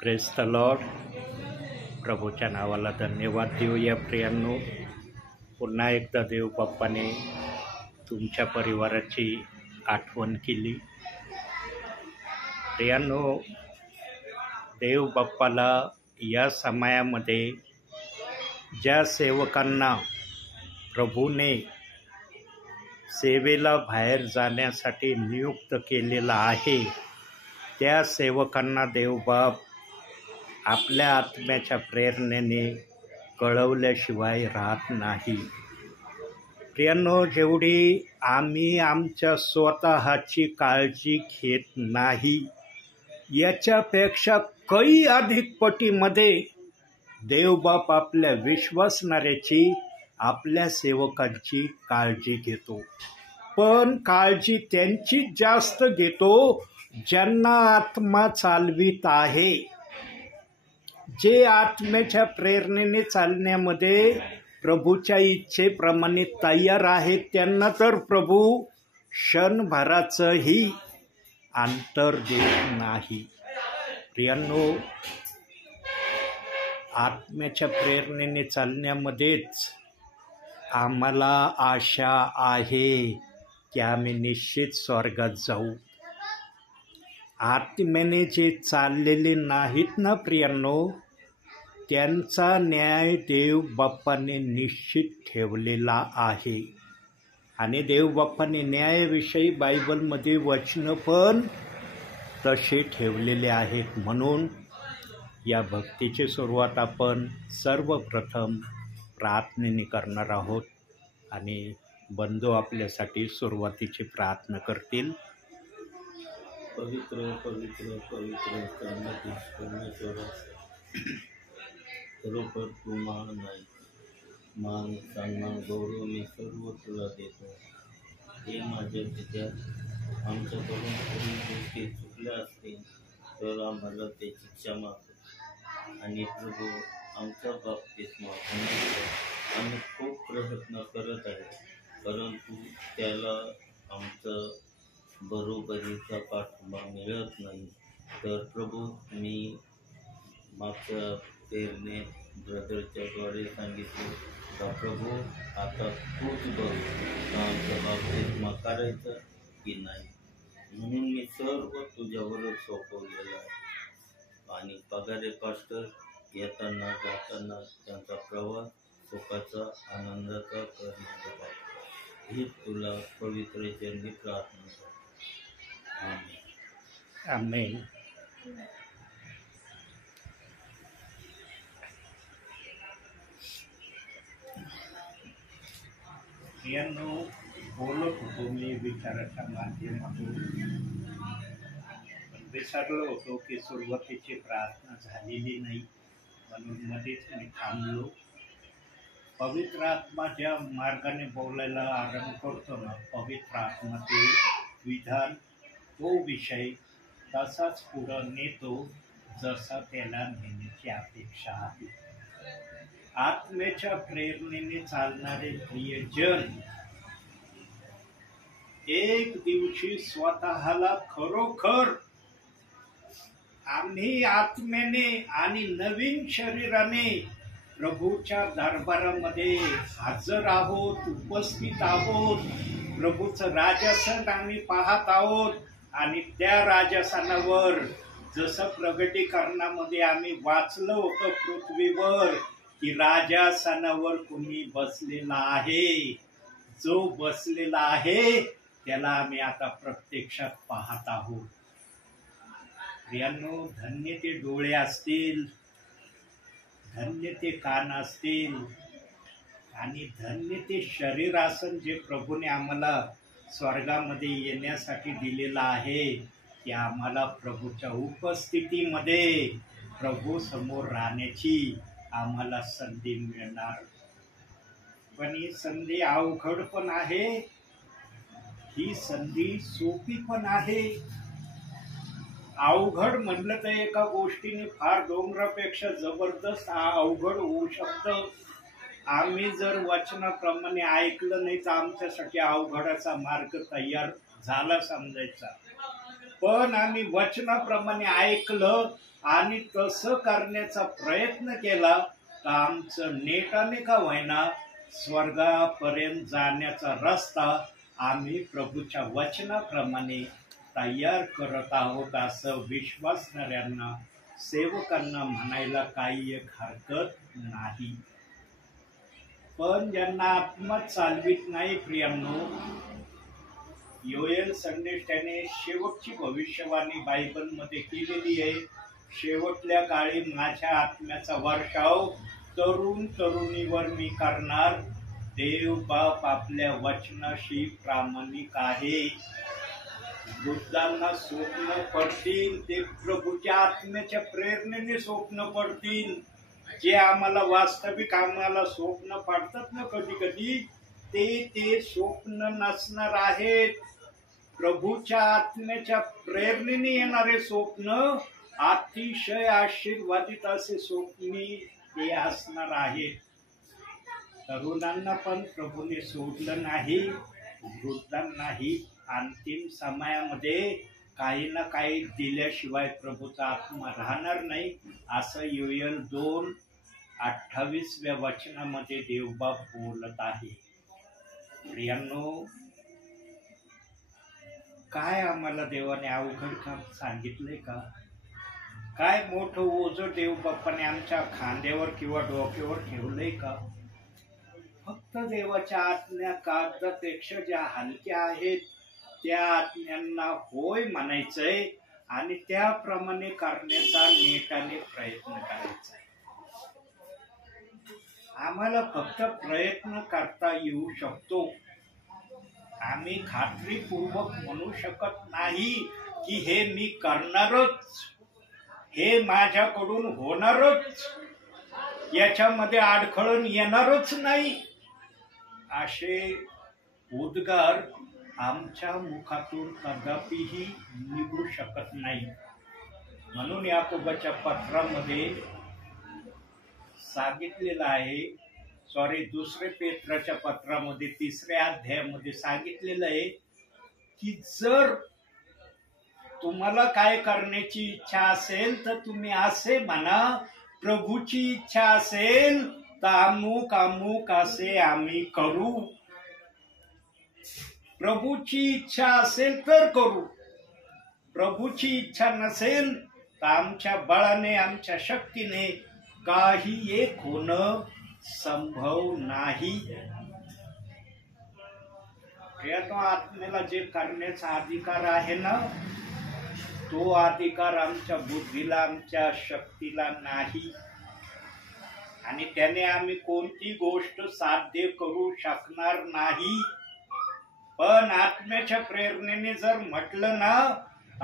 Praise the Lord. प्रभूच्या नावाला धन्यवाद देऊया प्रियांनो. पुन्हा एकदा देव बाप्पाने तुमच्या परिवाराची आठवण केली. प्रियांनो, देव बाप्पाला या समयामध्ये ज्या सेवकांना प्रभूने सेवेला बाहेर जाण्यासाठी नियुक्त केलेला आहे, त्या सेवकांना देवबाप आपल्या आत्म्याच्या प्रेरणेने कळवल्याशिवाय राहत नाही. प्रियांनो, जेवढी आम्ही आमच्या स्वतःची काळजी घेत नाही, याच्यापेक्षा काही अधिक पटीमध्ये देवबाप आपल्या विश्वासणाऱ्याची, आपल्या सेवकांची काळजी घेतो. पण काळजी त्यांचीच जास्त घेतो ज्यांना आत्मा चालवित आहे. जे आत्म्याच्या प्रेरणेने चालण्यामध्ये प्रभूच्या इच्छेप्रमाणे तयार आहेत, त्यांना तर प्रभू क्षणभराचंही अंतर देत नाही. प्रियांनो, आत्म्याच्या प्रेरणेने चालण्यामध्येच आम्हाला आशा आहे की आम्ही निश्चित स्वर्गात जाऊ. आत्म्याने जे चाललेले नाहीत ना प्रियांनो, त्यांचा न्याय देव बाप्पाने निश्चित ठेवलेला आहे. आणि देव बाप्पाने न्यायाविषयी बायबलमध्ये वचनं पण तसे ठेवलेले आहेत. म्हणून या भक्तीची सुरुवात आपण सर्वप्रथम प्रार्थनेने करणार आहोत आणि बंधू आपल्यासाठी सुरुवातीची प्रार्थना करतील. पवित्र पवित्र पवित्र परमेश्वरा, खरोखर तू महान आहे. मान सन्मान गौरव मी सर्व तुला देतो. हे माझ्या पित्या, आमच्याकडून काही गोष्टी चुकल्या असतील तर आम्हाला त्याची क्षमा कर. आणि प्रभू, आमच्या बाबतीत आम्ही खूप प्रयत्न करत आहे, परंतु त्याला आमचं बरोबरीचा पाठिंबा मिळत नाही. तर प्रभू, मी मागच्या पेरणे ब्रदरच्या द्वारे सांगितले का प्रभू, आता तूच बघ आमच्या बाबतीत मग करायचं की नाही. म्हणून मी सर्व तुझ्यावरच सोपवलेलं आहे. आणि पगारे पास्टर येताना जाताना त्यांचा प्रवास सुखाचा आनंदाचा करण्याचा पाहिजे. ही तुला पवित्र चरणी प्रार्थना करतो. आमेन. प्रियांनो, बोलत होतो मी विचाराच्या माध्यमातून, पण विसरलो होतो की सुरुवातीची प्रार्थना झालेली नाही, म्हणून मध्येच मी थांबलो. पवित्र आत्मा ज्या मार्गाने बोलायला आरंभ करतो ना, पवित्र आत्मा ते विधान, तो विषय तसाच पुढं नेतो जसा त्याला नेण्याची अपेक्षा आहे. आत्म्याच्या प्रेरणेने चालणारे प्रियजन एक दिवशी स्वतःला खरोखर आम्ही आत्म्याने आणि नवीन शरीराने प्रभूच्या दरबारामध्ये हजर आहोत, उपस्थित आहोत. प्रभूचं राजासन आम्ही पाहत आहोत आणि त्या राजासनावर जसं प्रगटीकरणामध्ये आम्ही वाचलं होतं पृथ्वीवर की राजासनावर कुणी बसलेला आहे. जो बसलेला आहे त्याला आम्ही आता प्रत्यक्षात पाहत आहोत. प्रियांनो, धन्य ते डोळे असतील, धन्य ते कान असतील आणि धन्य ते शरीर असेल जे प्रभूने आम्हाला स्वर्गामध्ये येण्यासाठी दिलेलं आहे, की आम्हाला प्रभूच्या उपस्थितीमध्ये प्रभू समोर राहण्याची आम्हाला संधी मिळणार. पण ही संधी अवघड पण आहे, ही संधी सोपी पण आहे. अवघड म्हणलं तर एका गोष्टीने फार डोंगरापेक्षा जबरदस्त अवघड होऊ शकतं. आम्ही जर वचनाप्रमाणे ऐकलं नाही तर आमच्यासाठी अवघडाचा मार्ग तयार झाला समजायचा. पण आम्ही वचनाप्रमाणे ऐकलं आणि तसं करण्याचा प्रयत्न केला तर आमचं नेटाने का होईना स्वर्गापर्यंत जाण्याचा रस्ता आम्ही प्रभूच्या वचनाप्रमाणे तयार करत आहोत असं विश्वासणाऱ्यांना सेवकांना म्हणायला काही एक हरकत नाही. पण ज्यांना आत्मा चालवित नाही प्रियांनो, योएल संदेश त्याने शेवटची भविष्यवाणी बायबलमध्ये केलेली आहे. शेवटल्या काळी माझ्या आत्म्याचा वर्षाव तरुण तरुणीवर मी करणार. देव बाप आपल्या वचनाशी प्रामाणिक आहे. वृद्धांना स्वप्न पडतील ते प्रभूच्या आत्म्याच्या प्रेरणेने स्वप्न पडतील. जे आम्हाला वास्तविक आम्हाला स्वप्न पडतात ना कधी कधी ते स्वप्न नसणार आहेत. प्रभूच्या आत्म्याच्या प्रेरणेने येणारे स्वप्न अतिशय आशीर्वादित असे स्वप्नी ते असणार आहेत. तरुणांना पण प्रभूने सोडलं नाही, वृद्धांनाही. अंतिम समयामध्ये काही ना काही दिल्याशिवाय प्रभूचा आत्मा राहणार नाही असं योएल 2:28 वचनामध्ये देवबाप बोलत आहे. प्रियांनो, काय आम्हाला देवाने अवघड काम सांगितलंय का? काय मोठं ओझं देवबापाने आमच्या खांद्यावर किंवा डोक्यावर ठेवलंय का? फक्त देवाच्या आज्ञा कागदापेक्षा ज्या हलक्या आहेत त्या आज्ञांना होय म्हणायचंय आणि त्याप्रमाणे करण्याचा नेटाने प्रयत्न करायचा आहे. आम्हाला फक्त प्रयत्न करता येऊ शकतो. आम्ही खात्रीपूर्वक म्हणू शकत नाही की हे मी करणारच, हे माझ्याकडून होणारच, याच्यामध्ये अडखळण येणारच नाही. असे उद्गार आमच्या मुखातून कदापिही निघू शकत नाही. म्हणून याकोबाच्या पत्रामध्ये सांगितलेलं आहे, दुसरे पेत्राच्या पत्रामध्ये 3ऱ्या अध्यायामध्ये सांगितलेलं आहे की जर तुम्हाला काय करण्याची इच्छा असेल तर तुम्ही असे म्हणा, प्रभूची इच्छा असेल तर अमुक अमुक असे आम्ही करू. प्रभूची इच्छा असेल तर करू, प्रभूची इच्छा नसेल तर आमच्या बळाने आमच्या शक्तीने काही एक होणं संभव नाही. आत्मेला जे करण्याचा अधिकार आहे ना, तो अधिकार आमच्या बुद्धीला आमच्या शक्तीला नाही आणि त्याने आम्ही कोणती गोष्ट साध्य करू शकणार नाही. पण आत्म्याच्या प्रेरणेने जर म्हटलं ना,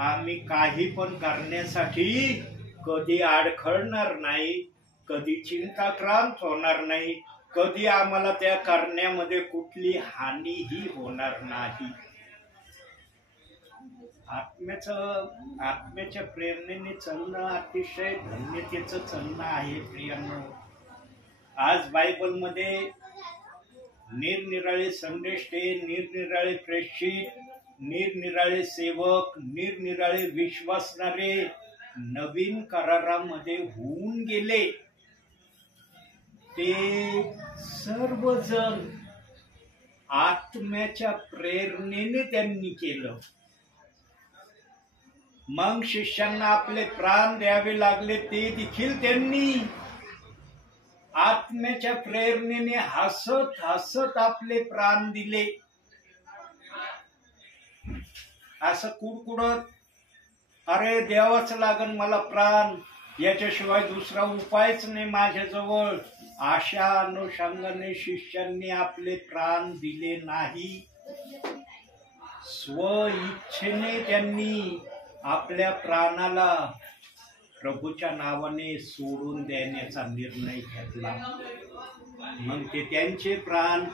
आम्ही काही पण करण्यासाठी कधी अडखळणार नाही, कधी चिंताक्रांत होणार नाही, कधी आम्हाला त्या करण्यामध्ये कुठली हानीही होणार नाही. आत्म्याच्या प्रेरणेने चालणं अतिशय धन्यतेचं चालणं आहे प्रियांनो. आज बायबलमध्ये निरनिराळे संदेश, निरनिराळे प्रेषित, निरनिराळे सेवक, निरनिराळे विश्वासणारे नवीन करारामध्ये होऊन गेले. ते सर्वजण आत्म्याच्या प्रेरणेने त्यांनी केलं. मग शिष्यांना आपले प्राण द्यावे लागले, ते देखील त्यांनी आत्म्याच्या प्रेरणेने हसत हसत आपले प्राण दिले. असं कुडकुडत, अरे द्यावाच लागन मला प्राण, याच्याशिवाय दुसरा उपायच नाही माझ्याजवळ, अशा अनुषंगाने शिष्यांनी आपले प्राण दिले नाही. स्व इच्छेने त्यांनी आपल्या प्राणाला प्रभूच्या नावाने सोडून देण्याचा निर्णय घेतला. मग ते त्यांचे प्राण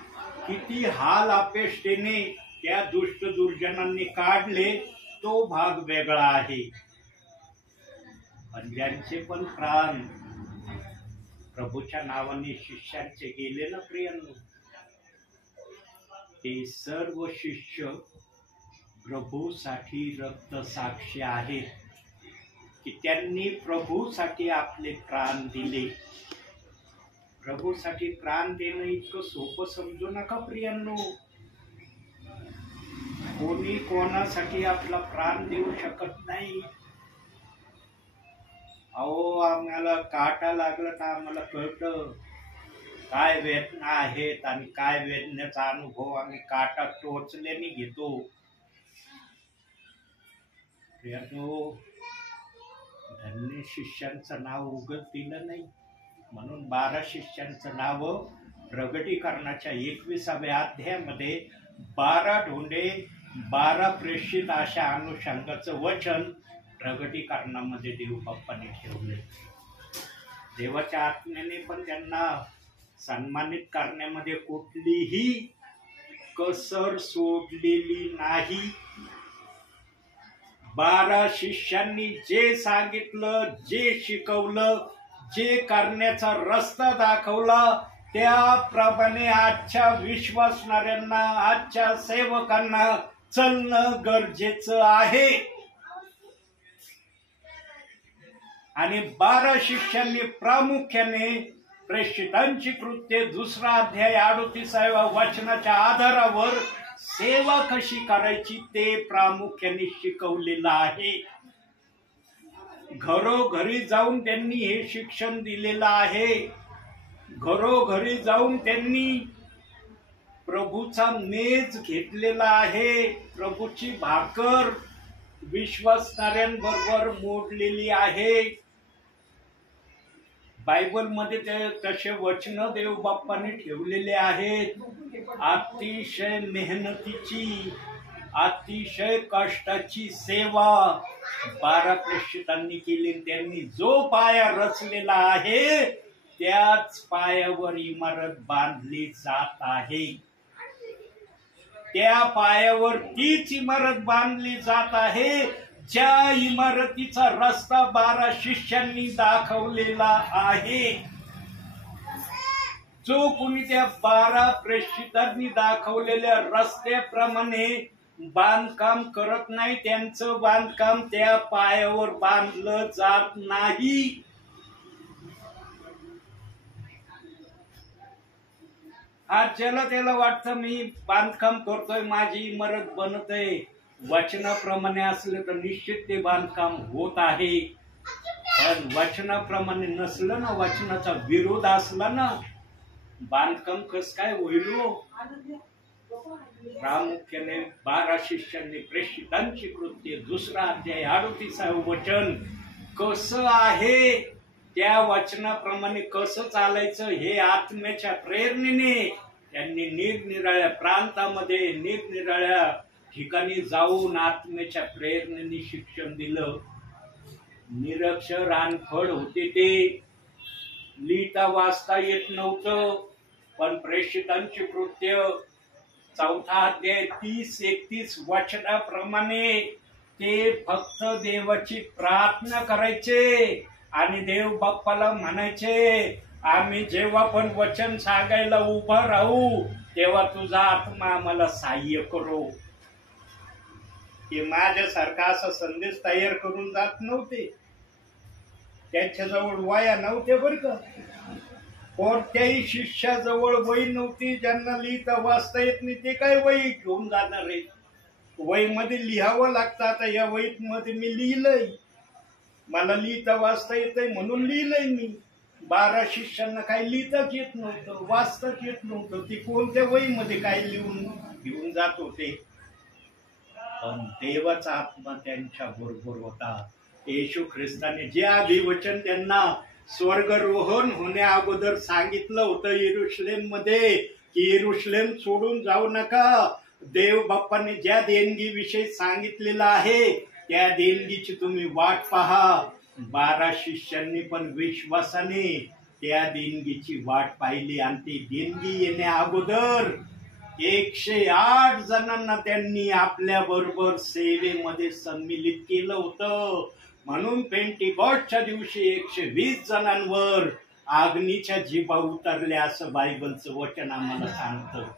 किती हाल अपेष्टेने त्या दुष्ट दुर्जनांनी काढले तो भाग वेगळा आहे. पण ज्यांचे पण प्राण प्रभूच्या नावाने शिष्यांचे गेले ना प्रियांनो, ते सर्व शिष्य प्रभूसाठी रक्त साक्षी आहे की त्यांनी प्रभूसाठी आपले प्राण दिले. प्रभूसाठी प्राण देणं इतकं सोपं समजू नका प्रियांनो. कोणी कोणासाठी आपला प्राण देऊ शकत नाही. अहो, आम्हाला काटा लागला तर आम्हाला कळतं काय वेदना आहेत आणि काय वेदनेचा अनुभव आम्ही काटा टोचल्याने घेतो. प्रियांनो, धन्य शिष्यांचं नाव उगाच दिलं नाही. म्हणून 12 शिष्यांचं नाव प्रगटीकरणाच्या 21व्या अध्यायामध्ये 12 ढोंडे 12 प्रेषित अशा अनुषंगाचं वचन प्रगटीकरणामध्ये देव बाप्पाने ठेवले. देवाच्या आत्म्याने पण त्यांना सन्मानित करण्यामध्ये कुठलीही कसर सोडलेली नाही. 12 शिष्यांनी जे सांगितलं, जे शिकवलं, जे करण्याचा रस्ता दाखवला, त्याप्रमाणे आजच्या विश्वासणाऱ्यांना, आजच्या सेवकांना चालणं गरजेचं आहे. आणि 12 शिष्यांनी प्रामुख्याने प्रेषितांची कृत्ये 2 अध्याय 38व्या वचनाच्या आधारावर सेवा कशी करायची ते प्रामुख्याने शिकवलेलं आहे. घरोघरी जाऊन त्यांनी हे शिक्षण दिलेलं आहे. घरोघरी जाऊन त्यांनी प्रभूचा मेज घेतलेला आहे. प्रभूची भाकर विश्वासणाऱ्यांबरोबर मोडलेली आहे. बायबलमध्ये ते तसे वचन देव बाप्पाने ठेवलेले आहेत. अतिशय मेहनतीची, अतिशय कष्टाची सेवा 12 प्रेषितांनी केली. त्यांनी जो पाया रचलेला आहे त्याच पायावर इमारत बांधली जात आहे. त्या पायावर तीच इमारत बांधली जात आहे ज्या इमारतीचा रस्ता 12 शिष्यांनी दाखवलेला आहे. जो कोणी त्या 12 प्रेषितांनी दाखवलेल्या रस्त्याप्रमाणे बांधकाम करत नाही, त्यांचं बांधकाम त्या पायावर बांधलं जात नाही. आज ज्याला त्याला वाटतं मी बांधकाम करतोय, माझी इमारत बनतय, वचनाप्रमाणे असलं तर निश्चित ते बांधकाम होत आहे. पण वचनाप्रमाणे नसलं ना, वचनाचा विरोध असला ना, बांधकाम कस काय होईल? प्रामुख्याने 12 शिष्यांनी प्रेषितांची कृत्ये 2 अध्याय 38व्या वचन कसं आहे, त्या वचनाप्रमाणे कसं चालायचं हे आत्म्याच्या प्रेरणेने त्यांनी निरनिराळ्या प्रांतामध्ये, निरनिराळ्या ठिकाणी जाऊन आत्म्याच्या प्रेरणेने शिक्षण दिलं. निरक्षर अनफळ होते ते, लिहिता वाचता येत नव्हतं. पण प्रेषितांची कृत्य 4 अध्याय 30-31 वचनाप्रमाणे ते फक्त देवाची प्रार्थना करायचे आणि देव बाप्पाला म्हणायचे, आम्ही जेव्हा पण वचन सांगायला उभं राहू तेव्हा तुझा आत्मा आम्हाला सहाय्य करो. ते माझ्यासारखा असा संदेश तयार करून जात नव्हते. त्यांच्याजवळ वया नव्हते बरं का. कोणत्याही शिष्याजवळ वही नव्हती. ज्यांना लिहिता वाचता येत नाही ते काय वही घेऊन जाणार आहे? वहीमध्ये लिहावं लागतं. आता या वहीत मध्ये मी लिहिलंय, मला लिहिता वाचता येतंय म्हणून लिहिलंय मी. 12 शिष्यांना काही लिहिताच येत नव्हतं, वाचताच येत नव्हतं. ती कोणत्या वहीमध्ये काय लिहून घेऊन जात होते? पण देवाचा आत्मा त्यांच्या बरोबर होता. येशू ख्रिस्ताने जे अभिवचन त्यांना स्वर्गरोहण होण्या अगोदर सांगितलं होतं यरुशलेम मध्ये, की यरुशलेम सोडून जाऊ नका. देव बाप्पाने ज्या देणगीविषयी सांगितलेलं आहे त्या देणगीची तुम्ही वाट पहा. 12 शिष्यांनी पण विश्वासाने त्या देणगीची वाट पाहिली आणि ती देणगी येण्या अगोदर 108 जणांना त्यांनी आपल्या बरोबर सेवेमध्ये सम्मिलित केलं होतं. म्हणून पेंटिकॉस्टच्या दिवशी 120 जणांवर अग्नीच्या जिभा उतरल्या असं बायबलचं वचन आम्हाला सांगतं.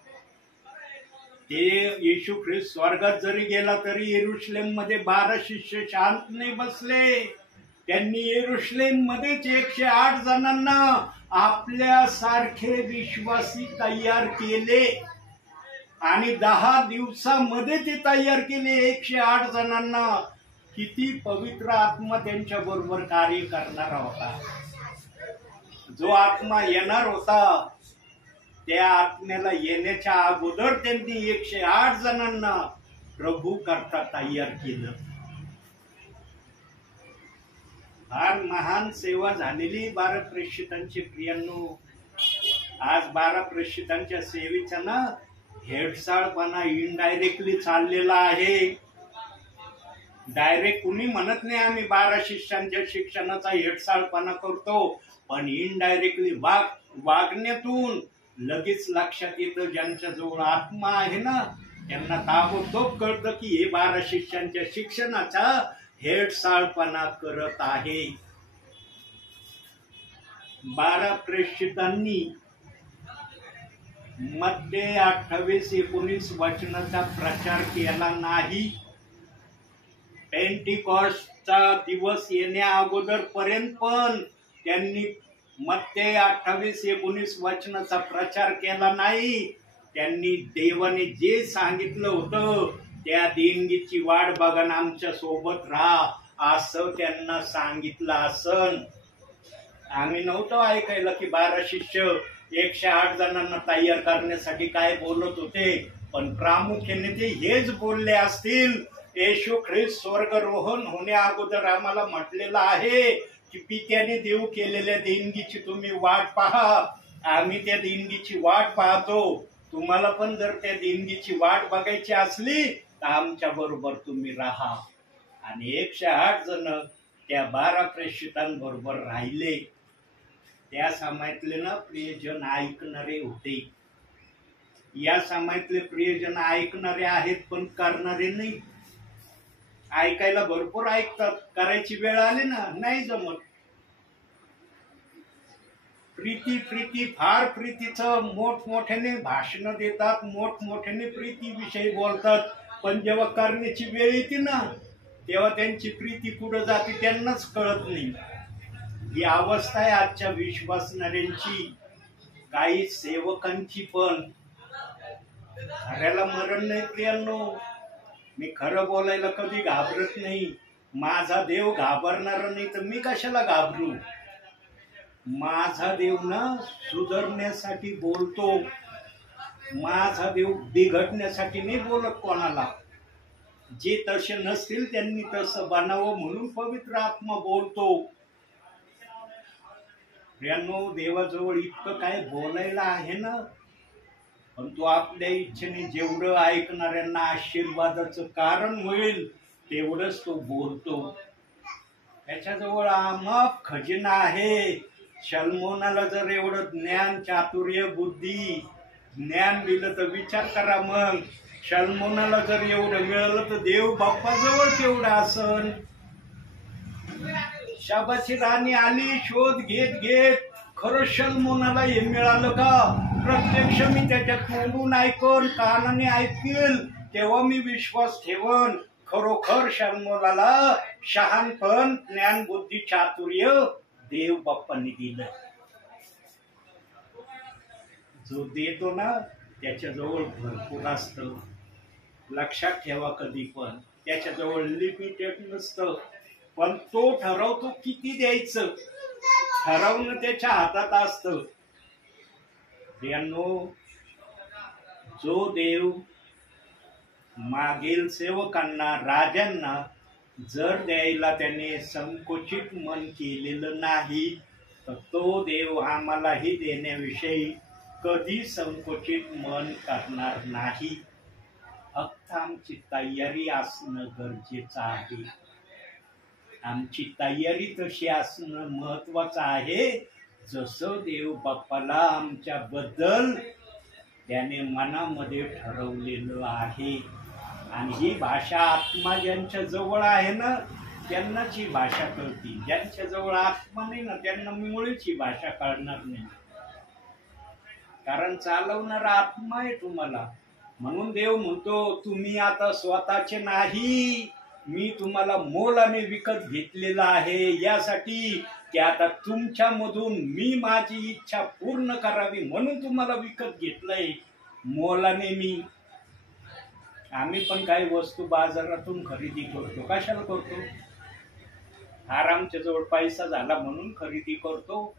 ते येशू ख्रिस्त स्वर्गात जरी गेला तरी यरुशलेम मध्ये 12 शिष्य शांत नाही बसले. त्यांनी यरुशलेम मध्येच 108 जणांना आपल्यासारखे विश्वासी तयार केले आणि 10 दिवसामध्ये ते तयार केले 108 जणांना. किती पवित्र आत्मा त्यांच्या बरोबर कार्य करणारा होता. जो आत्मा येणार होता त्या आत्म्याला येण्याच्या अगोदर त्यांनी 108 जणांना प्रभू करता तयार केलं. फार महान सेवा झालेली 12 प्रेषितांची. प्रियांनो, आज 12 प्रेषितांच्या सेवेचा ना हेडसाळपणा इनडायरेक्टली चाललेला आहे. डायरेक्ट कुणी म्हणत नाही आम्ही 12 शिष्यांच्या शिक्षणाचा हेडसाळपणा करतो, पण इनडायरेक्टली वागण्यातून लगेच लक्षात येतं ज्यांच्या जवळ आत्मा आहे ना त्यांना ताबडतोब कळतं की हे 12 शिष्यांच्या शिक्षणाचा हेडसाळपणा करत आहे. 12 प्रेषितांनी मध्ये 28-19 वचनाचा प्रचार केला नाही. पेंटिकॉस्टचा दिवस येण्या अगोदर पर्यंत पण त्यांनी मध्ये 28-19 वचनाचा प्रचार केला नाही. त्यांनी देवाने जे सांगितलं होतं त्या देणगीची वाट बघा ना आमच्या सोबत राहा असं त्यांना सांगितलं असन. आम्ही नव्हतो ऐकायला की 12 शिष्य 108 जणांना तयार करण्यासाठी काय बोलत होते, पण प्रामुख्याने ते हेच बोलले असतील. येशू ख्रिस्त स्वर्गरोहण होण्या अगोदर आम्हाला म्हटलेलं आहे की पित्याने देव केलेल्या देणगीची तुम्ही वाट पहा. आम्ही त्या देणगीची वाट पाहतो. तुम्हाला पण जर त्या देणगीची वाट बघायची असली तर आमच्या बरोबर तुम्ही राहा. आणि 108 जण त्या 12 प्रेषितांबरोबर राहिले. त्या समाजातले ना प्रियजन ऐकणारे होते. या समाजातले प्रियजन ऐकणारे आहेत पण करणारे नाही. ऐकायला भरपूर ऐकतात, करायची वेळ आली ना नाही जमत. प्रीती प्रीती फार प्रीतीचं मोठमोठ्याने भाषण देतात, मोठमोठ्याने प्रीतीविषयी बोलतात, पण जेव्हा करण्याची वेळ येते ना तेव्हा त्यांची प्रीती पुढे जाते त्यांनाच कळत नाही. ही अवस्था आहे आजच्या विश्वासणाऱ्यांची, काही सेवकांची पण. खऱ्याला मरण नाही प्रियांनो. मी खरं बोलायला कधी घाबरत नाही. माझा देव घाबरणार नाही तर मी कशाला घाबरू. माझा देव ना सुधारण्यासाठी बोलतो. माझा देव बिघडण्यासाठी नाही बोलत कोणाला. जे तसे नसतील त्यांनी तसं बनावं म्हणून पवित्र आत्मा बोलतो. प्रियांनो, देवाजवळ इतकं काय बोलायला आहे ना, पण तो आपल्या इच्छेने जेवढं ऐकणाऱ्यांना आशीर्वादाचं कारण होईल तेवढंच तो बोलतो. त्याच्याजवळ अमाप खजिना आहे. शल्मोनाला जर एवढं ज्ञान, चातुर्य, बुद्धी, ज्ञान दिलं तर विचार करा मग. शल्मोनाला जर एवढं मिळालं तर देव बाप्पाजवळ केवढं असन. शाबाची राणी आली शोध घेत घेत. खरं शल्मोनाला हे मिळालं का? प्रत्यक्ष मी त्याच्या तोंडून ऐकून कानाने ऐकतील तेव्हा मी विश्वास ठेवन. खरोखर शल्मोनाला शहाणपण, ज्ञान, बुद्धी, चातुर्य देव बाप्पांनी दिलं. जो देतो ना त्याच्याजवळ भरपूर असतं. लक्षात ठेवा, कधी पण त्याच्याजवळ लिमिटेड नसतं, पण तो ठरवतो किती द्यायचं. ठरवणं त्याच्या हातात असतं. प्रियांनो, जो देव मागील सेवकांना, राजांना जर द्यायला त्याने संकोचित मन केलेलं नाही तर तो देव आम्हालाही देण्याविषयी कधी संकोचित मन करणार नाही. फक्त आमची तयारी असणं गरजेचं आहे. आमची तयारी तशी असणं महत्वाचं आहे जसं देव बाप्पाला आमच्याबद्दल त्याने मनामध्ये ठरवलेलं आहे. आणि ही भाषा आत्मा ज्यांच्या जवळ आहे ना त्यांनाच ही भाषा कळती. ज्यांच्या जवळ आत्मा नाही ना त्यांना मुळीच ही भाषा कळणार नाही. कारण चालवणारा आत्मा आहे तुम्हाला. म्हणून देव म्हणतो तुम्ही आता स्वतःचे नाही, मी तुम्हाला मोलाने विकत घेतलेला आहे, यासाठी की आता तुमच्यामधून मी माझी इच्छा पूर्ण करावी म्हणून तुम्हाला विकत घेतलंय मोलाने मी. आम्ही पण काही वस्तू बाजारातून खरेदी करतो, कशाला करतो? आमच्या जवळ पैसा झाला म्हणून खरेदी करतो.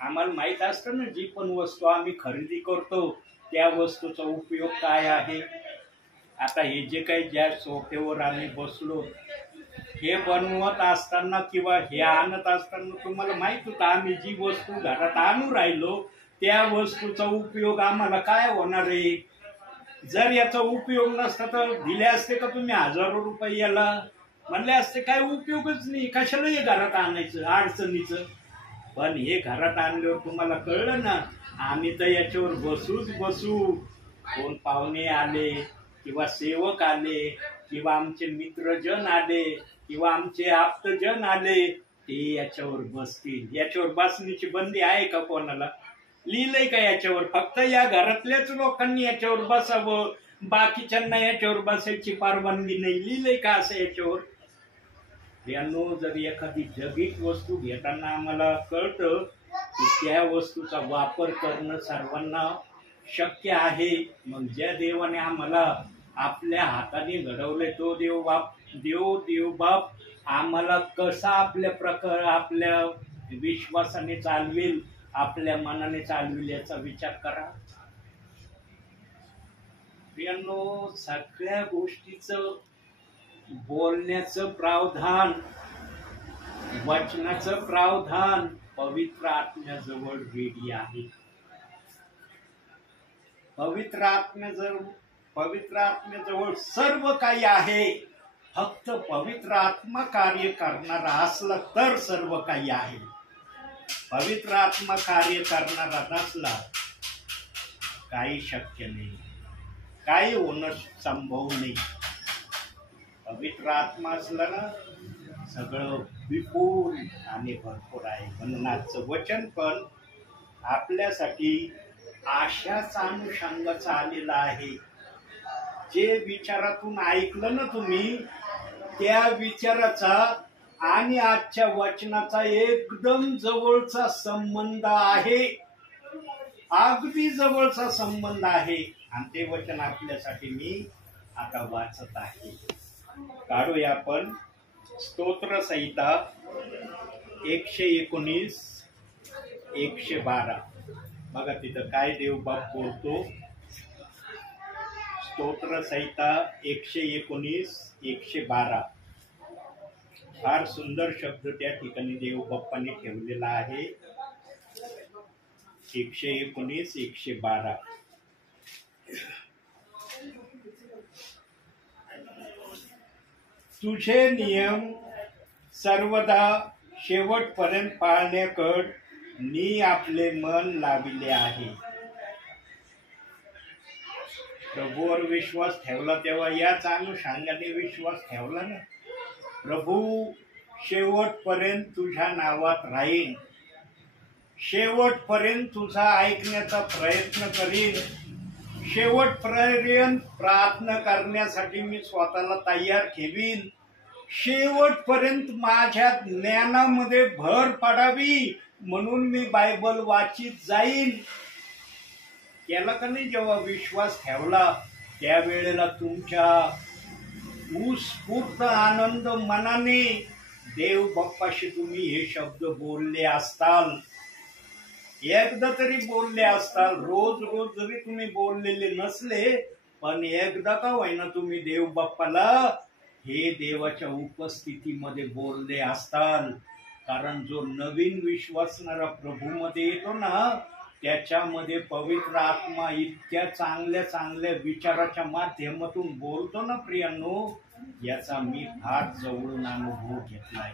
आम्हाला माहित असतं ना जी पण वस्तू आम्ही खरेदी करतो त्या वस्तूचा उपयोग काय आहे. आता हे जे काही ज्या सोफ्यावर आम्ही बसलो हे बनवत असताना किंवा हे आणत असताना तुम्हाला माहित होतं आम्ही जी वस्तू घरात आणू राहिलो त्या वस्तूचा उपयोग आम्हाला काय होणार आहे. जर याचा उपयोग नसता तर दिले असते का तुम्ही हजारो रुपये याला, म्हणले असते काय उपयोगच नाही, कशाला हे घरात आणायचं अडचणीचं. पण हे घरात आणल्यावर तुम्हाला कळलं ना आम्ही तर याच्यावर बसू. कोण पाहुणे आले किंवा सेवक आले किंवा आमचे मित्रजन आले किंवा आमचे आप्तजन आले ते याच्यावर बसतील. याच्यावर बसण्याची बंदी आहे का कोणाला? लिहिलंय का याच्यावर? फक्त या घरातल्याच लोकांनी याच्यावर बसावं, बाकीच्यांना याच्यावर बसायची परवानगी नाही. लिहिलंय का असं याच्यावर? यांनो जर एखादी जगिक वस्तू घेताना आम्हाला कळतं की त्या वस्तूचा वापर करणं सर्वांना शक्य आहे, मग ज्या देवाने आम्हाला आपल्या हाताने घडवले तो देव बाप आम्हाला कसा आपल्या विश्वासाने चालवेल, आपल्या मनाने चालवेल याचा विचार करा. प्रियांनो, सगळ्या गोष्टीचं बोलण्याचं प्रावधान, वचनाचं प्रावधान पवित्र आत्म्याजवळ रेडी आहे. पवित्र आत्म्याजवळ सर्व काही आहे. फक्त पवित्र आत्मा कार्य करणारा असला तर सर्व काही आहे. पवित्र आत्मा कार्य करणारा नसला काही शक्य नाही, काही होणं संभव नाही. पवित्र आत्मा असला ना सगळं विपुल आणि भरपूर आहे. म्हणून आजचं वचन पण आपल्यासाठी आशाचा अनुषंगाचा आलेला आहे. जे विचारातून ऐकलं ना तुम्ही त्या विचाराचा आणि आजच्या वचनाचा एकदम जवळचा संबंध आहे, अगदी जवळचा संबंध आहे. आणि ते वचन आपल्यासाठी मी आता वाचत आहे. काढूया आपण स्तोत्र संहिता 119 112. बघा तिथं काय देव बाप बोलतो. स्तोत्र संहिता 119 112. फार सुंदर शब्द त्या ठिकाणी देव बाप्पाने ठेवलेला आहे. 119 112. तुझे नियम सर्वदा शेवटपर्यंत पाळण्याकड मी आपले मन लाविले आहे. प्रभूवर विश्वास ठेवला तेव्हा याच अनुषंगाने विश्वास ठेवला ना. प्रभू शेवटपर्यंत तुझ्या नावात राहीन, शेवटपर्यंत तुझा ऐकण्याचा प्रयत्न करीन, शेवटपर्यंत प्रार्थना करण्यासाठी मी स्वतःला तयार ठेवीन, शेवटपर्यंत माझ्या ज्ञानामध्ये भर पडावी म्हणून मी बायबल वाचित जाईन. केला का नाही? जेव्हा विश्वास ठेवला त्यावेळेला तुमच्या उत्स्फूर्त आनंद मनाने देव बाप्पाशी तुम्ही हे शब्द बोलले असताल, एकदा तरी बोलले असताल. रोज जरी तुम्ही बोललेले नसले पण एकदा का होईना तुम्ही देव बाप्पाला हे देवाच्या उपस्थितीमध्ये बोलले असताल. कारण जो नवीन विश्वासणारा प्रभूमध्ये येतो ना त्याच्यामध्ये पवित्र आत्मा इतक्या चांगल्या विचाराच्या माध्यमातून बोलतो ना प्रियांनो, याचा मी फार जवळून अनुभव घेतलाय.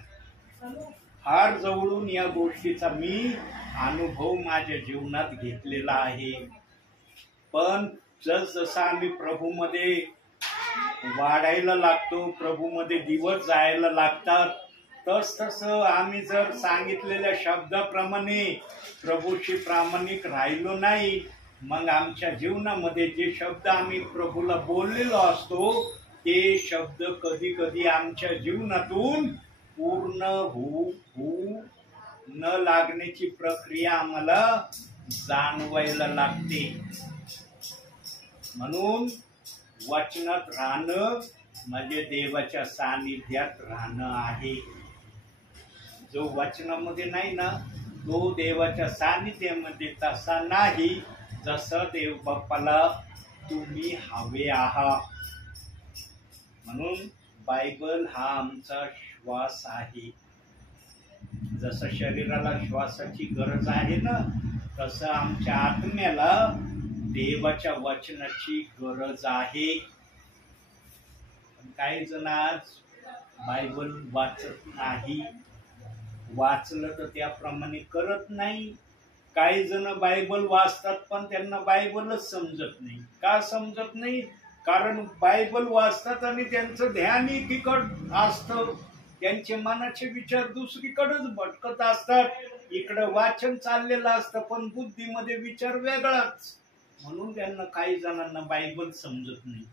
फार जवळून या गोष्टीचा मी अनुभव माझ्या जीवनात घेतलेला आहे. पण जसं आम्ही प्रभूमध्ये वाढायला लागतो, प्रभूमध्ये दिवस जायला लागतात, तसं आम्ही जर सांगितलेल्या शब्दाप्रमाणे प्रभूशी प्रामाणिक राहिलो नाही, मग आमच्या जीवनामध्ये जे शब्द आम्ही प्रभूला बोललेलो असतो ते शब्द कधी कधी आमच्या जीवनातून पूर्ण होऊ न लागण्याची प्रक्रिया आम्हाला जाणवायला लागते. म्हणून वचनात राहणं म्हणजे देवाच्या सानिध्यात राहणं आहे. जो वचनामध्ये नाही ना तो देवाच्या सानिध्यामध्ये तसा नाही जसं देव बाप्पाला तुम्ही हवे आहात. म्हणून बायबल हा आमचा श्वास आहे. जसं शरीराला श्वासाची गरज आहे ना तसं आमच्या आत्म्याला देवाच्या वचनाची गरज आहे. काही जण आज बायबल वाचत नाही, वाचलं तर त्याप्रमाणे करत नाही. काही जण बायबल वाचतात पण त्यांना बायबलच समजत नाही. का समजत नाही? कारण बायबल वाचतात आणि त्यांचं ध्यान एकीकडे असतं, त्यांचे मनाचे विचार दुसरीकडेच भटकत असतात. इकडं वाचन चाललेलं असतं पण बुद्धीमध्ये विचार वेगळाच. म्हणून त्यांना काही जणांना बायबल समजत नाही.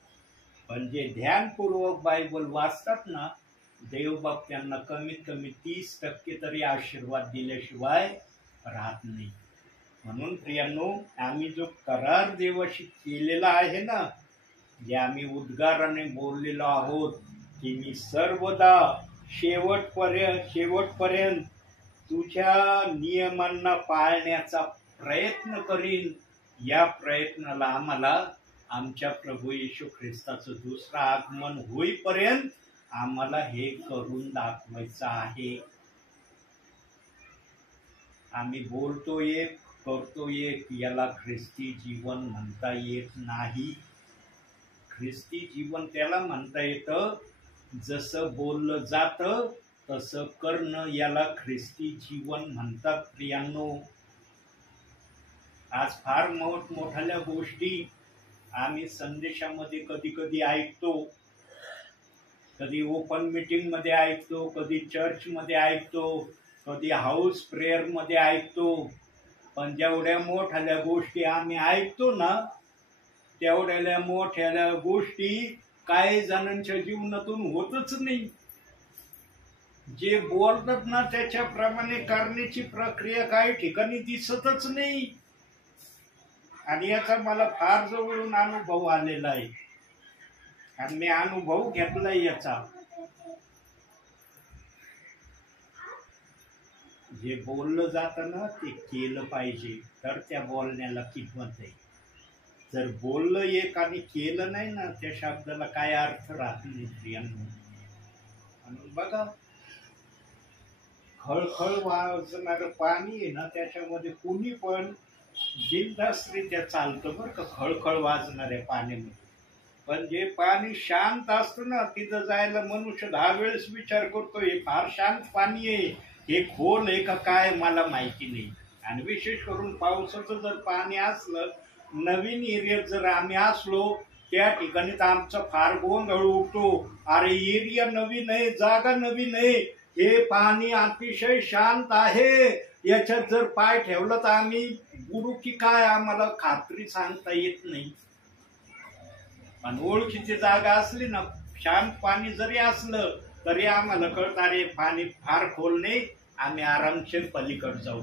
पण जे ध्यानपूर्वक बायबल वाचतात ना देवबाप त्यांना कमीत कमी 30% तरी आशीर्वाद दिल्याशिवाय राहत नाही. म्हणून प्रियांनो, आम्ही जो करार देवाशी केलेला आहे ना, जे आम्ही उद्गाराने बोललेलो आहोत की मी सर्वदा शेवटपर्यंत तुझ्या नियमांना पाळण्याचा प्रयत्न करीन, या प्रयत्नाला आम्हाला आमच्या प्रभू येशू ख्रिस्ताचं दुसरं आगमन होईपर्यंत आम्हाला हे करून दाखवायचं आहे. आम्ही बोलतो एक, करतो एक, याला ख्रिस्ती जीवन म्हणता येत नाही. ख्रिस्ती जीवन त्याला म्हणता येतं जसं बोललं जातं तसं करणं, याला ख्रिस्ती जीवन म्हणतात. प्रियांनो, आज फार मोठमोठ्या गोष्टी आम्ही संदेशामध्ये कधी कधी ऐकतो, कधी ओपन मीटिंग मध्ये ऐकतो, कधी चर्च मध्ये ऐकतो, कधी हाऊस प्रेयर मध्ये ऐकतो. पण जेवढ्या मोठ्या गोष्टी आम्ही ऐकतो ना तेवढ्या मोठ्या गोष्टी काही जणांच्या जीवनातून होतच नाही. जे बोलतात ना त्याच्याप्रमाणे करण्याची प्रक्रिया काही ठिकाणी दिसतच नाही. आणि याचा मला फार जवळून अनुभव आलेला आहे आणि मी अनुभव घेतलाय याचा. जे बोललं जातं ना ते केलं पाहिजे तर त्या बोलण्याला किंमत आहे. जर बोललं एक आणि केलं नाही ना त्या शब्दाला काय अर्थ राहत नाही प्रियांनो. म्हणून बघा, खळखळ वाजणारं पाणी आहे ना त्याच्यामध्ये कुणी पण बिनधास्तरित्या चालतं बरं का, खळखळ वाजणाऱ्या पाण्यामध्ये. पण जे पाणी शांत असतं ना तिथं जायला मनुष्य 10 वेळेस विचार करतो हे फार शांत पाणी आहे, हे खोल आहे का काय मला माहिती नाही. आणि विशेष करून पावसाचं जर पाणी असलं, नवीन एरियात जर आम्ही असलो त्या ठिकाणी तर आमचा फार गोंधळ उठतो. अरे एरिया नवीन आहे, जागा नवीन आहे, हे पाणी अतिशय शांत आहे, याच्यात जर पाय ठेवला तर आम्ही बुडू की काय आम्हाला खात्री सांगता येत नाही. पण ओळखीची जागा असली ना, शांत पाणी जरी असलं तरी आम्हाला कळतं अरे पाणी फार खोल नाही, आम्ही आरामशीर पलीकडे जाऊ.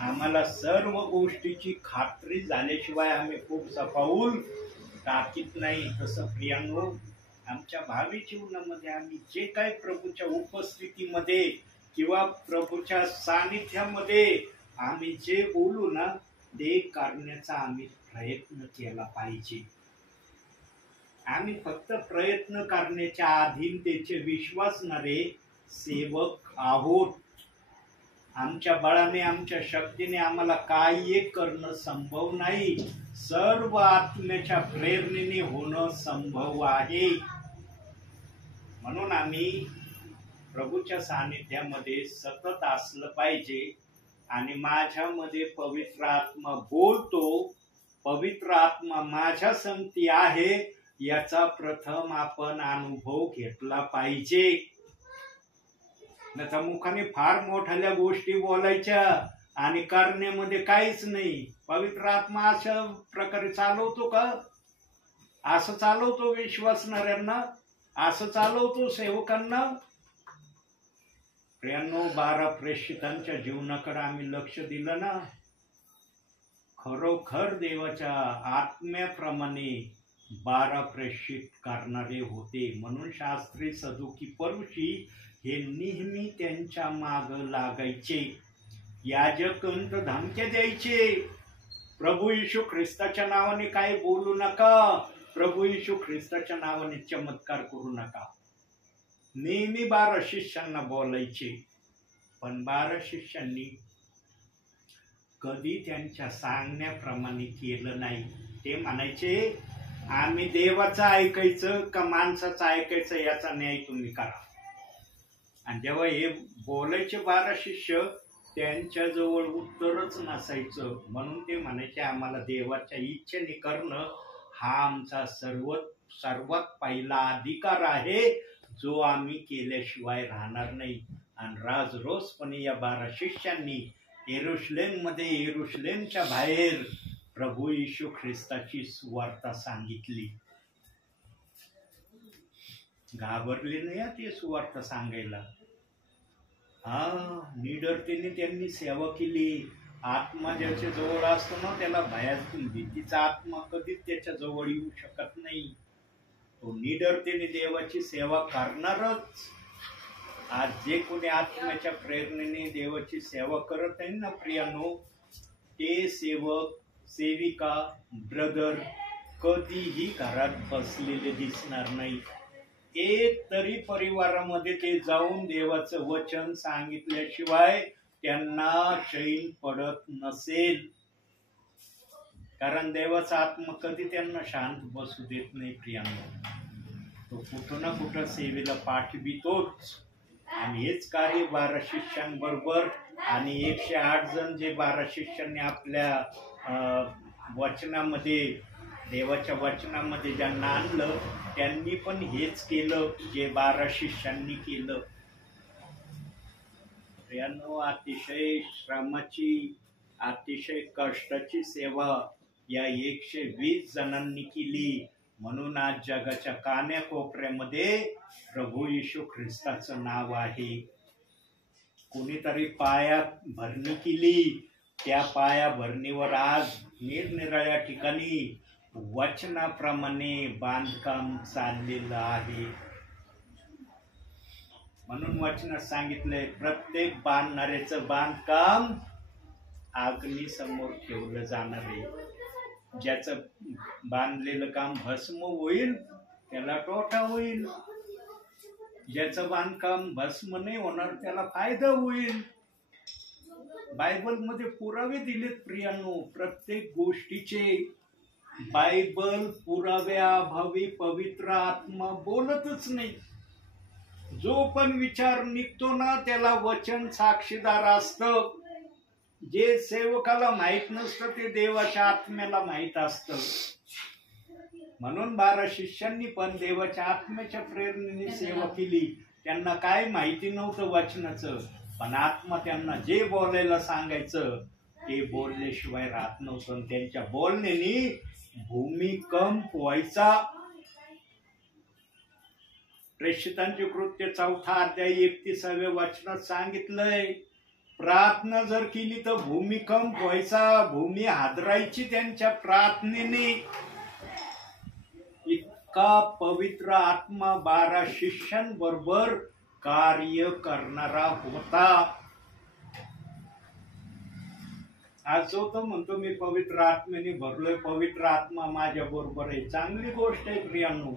आम्हाला सर्व गोष्टीची खात्री झाल्याशिवाय आम्ही पुढचा पाऊल टाकीत नाही. तसं प्रियांनो, आमच्या भावी जीवनामध्ये आम्ही जे काही प्रभूच्या उपस्थितीमध्ये किंवा प्रभूच्या सानिध्यामध्ये आम्ही जे बोलू ना ते करण्याचा आम्ही प्रयत्न केला पाहिजे. आम्ही फक्त प्रयत्न करण्याच्या अधीनतेचे विश्वासणारे सेवक आहोत. आमच्या बळाने आमच्या शक्तीने आम्हाला काही एक करणं संभव नाही. सर्व आत्म्याच्या प्रेरणेने होणं संभव आहे. म्हणून आम्ही प्रभूच्या सानिध्यामध्ये सतत असलं पाहिजे. आणि माझ्यामध्ये पवित्र आत्मा बोलतो, पवित्र आत्मा माझ्या संगती आहे, याचा प्रथम आपण अनुभव घेतला पाहिजे. त्याच्या मुखाने फार मोठ्या गोष्टी बोलायच्या आणि करण्यामध्ये काहीच नाही. पवित्र आत्मा अशा प्रकारे चालवतो का? असं चालवतो विश्वासणाऱ्यांना, असं चालवतो सेवकांना. प्रियांनो, 12 प्रेषितांच्या जीवनाकडे आम्ही लक्ष दिलं ना, खरोखर देवाच्या आत्म्याप्रमाणे 12 प्रेषित करणारे होते. म्हणून शास्त्री, सदुकी, फरीसी हे नेहमी त्यांच्या माग लागायचे. याजक धमक्या द्यायचे, प्रभू येशू ख्रिस्ताच्या नावाने काय बोलू नका, प्रभू येशू ख्रिस्ताच्या नावाने चमत्कार करू नका. नेहमी 12 शिष्यांना बोलायचे. पण 12 शिष्यांनी कधी त्यांच्या सांगण्याप्रमाणे केलं नाही. ते म्हणायचे, आम्ही देवाचं ऐकायचं का माणसाचं ऐकायचं याचा न्याय तुम्ही करा. आणि जेव्हा हे बोलायचे 12 शिष्य, त्यांच्याजवळ उत्तरच नसायचं. म्हणून ते म्हणायचे, आम्हाला देवाच्या इच्छेने करणं हा आमचा सर्वात पहिला अधिकार आहे, जो आम्ही केल्याशिवाय राहणार नाही. आणि राजरोसपणे या 12 शिष्यांनी येरुशलेमच्या बाहेर प्रभू येशू ख्रिस्ताची सुवार्ता सांगितली. घाबरले नाही ते सुवार्ता सांगायला. निडरतेने त्यांनी सेवा केली. आत्मा ज्याच्या जवळ असतो ना, त्याला भयातून भीतीचा आत्मा कधीच त्याच्या जवळ येऊ शकत नाही. तो निडरतेने देवाची सेवा करणारच. आज जे कोणी आत्म्याच्या प्रेरणेने देवाची सेवा करत आहे ना प्रियानो, ते सेवक, सेविका, ब्रदर कधीही घरात बसलेले दिसणार नाही. एक तरी परिवारामध्ये ते जाऊन देवाचं वचन सांगितल्याशिवाय त्यांना चैन पडत नसेल. कारण देवाचा आत्मा कधी त्यांना शांत बसू देत नाही प्रियांनो. तो कुठं ना कुठं सेवेला पाठवितोच. आणि हेच कार्य 12 शिष्यांबरोबर आणि 108 जण जे 12 शिष्यांनी आपल्या वचनामध्ये, देवाच्या वचनामध्ये ज्यांना आणलं, त्यांनी पण हेच केलं जे 12 शिष्यांनी केलं. प्रियांनो, अतिशय श्रमाची, अतिशय कष्टाची सेवा या 120 जणांनी केली. म्हणून आज जगाच्या कान्याकोपऱ्यामध्ये प्रभू येशू ख्रिस्ताचं नाव आहे. कोणीतरी पाया भरणी केली. त्या पाया भरणीवर आज निरनिराळ्या ठिकाणी वचनाप्रमाणे बांधकाम चाललेलं आहे. म्हणून वचनात सांगितलंय, प्रत्येक बांधणाऱ्याचं बांधकाम अग्नीसमोर ठेवलं जाणार आहे. ज्याचं बांधलेलं काम भस्म होईल त्याला तोटा होईल, ज्याचं बांधकाम भस्म नाही होणार त्याला फायदा होईल. बायबलमध्ये पुरावे दिलेत प्रियांनो प्रत्येक गोष्टीचे. बायबल पुराव्याअभावी पवित्र आत्मा बोलतच नाही. जो पण विचार निघतो ना त्याला वचन साक्षीदार असतं. जे सेवकाला माहित नसतं ते देवाच्या आत्म्याला माहित असतं. म्हणून 12 शिष्यांनी पण देवाच्या आत्म्याच्या प्रेरणेने सेवा केली. त्यांना काय माहिती नव्हतं वचनाचं, पण आत्मा त्यांना जे बोलायला सांगायचं ते बोलल्याशिवाय राहत नव्हतं. त्यांच्या बोलण्याने भूमिकंप व्हायचा. प्रेषितांचे कृत्य 4 अध्याय 31व्या वचनात सांगितलंय, प्रार्थना जर केली तर भूमिकंप व्हायचा, भूमी हादरायची त्यांच्या प्रार्थनेने. इतका पवित्र आत्मा 12 शिष्यांबरोबर कार्य करणारा होता. आज जो तो म्हणतो मी पवित्र आत्म्याने भरलोय, पवित्र आत्मा माझ्या बरोबर आहे, चांगली गोष्ट आहे प्रियांनो,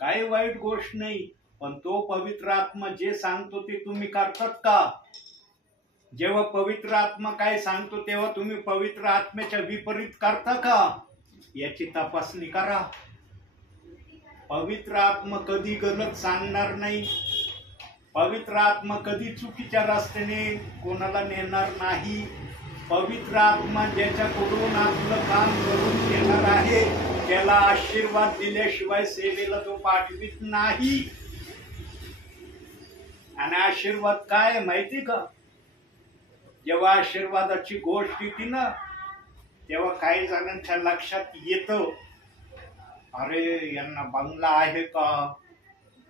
काही वाईट गोष्ट नाही. पण तो पवित्र आत्मा जे सांगतो ते तुम्ही करतात का? जेव्हा पवित्र आत्मा काय सांगतो तेव्हा तुम्ही पवित्र आत्म्याच्या विपरीत करता का? याची तपासणी करा. पवित्र आत्मा कधी गलत सांगणार नाही. पवित्र आत्मा कधी चुकीच्या रस्त्याने कोणाला नेणार नाही. पवित्र आत्मा ज्याच्याकडून आपलं काम करून घेणार आहे त्याला आशीर्वाद दिल्याशिवाय सेवेला तो पाठवित नाही. आणि आशीर्वाद काय माहिती का? जेव्हा आशीर्वादाची गोष्ट येते ना, तेव्हा काही जणांच्या लक्षात येतं, अरे यांना बंगला आहे का,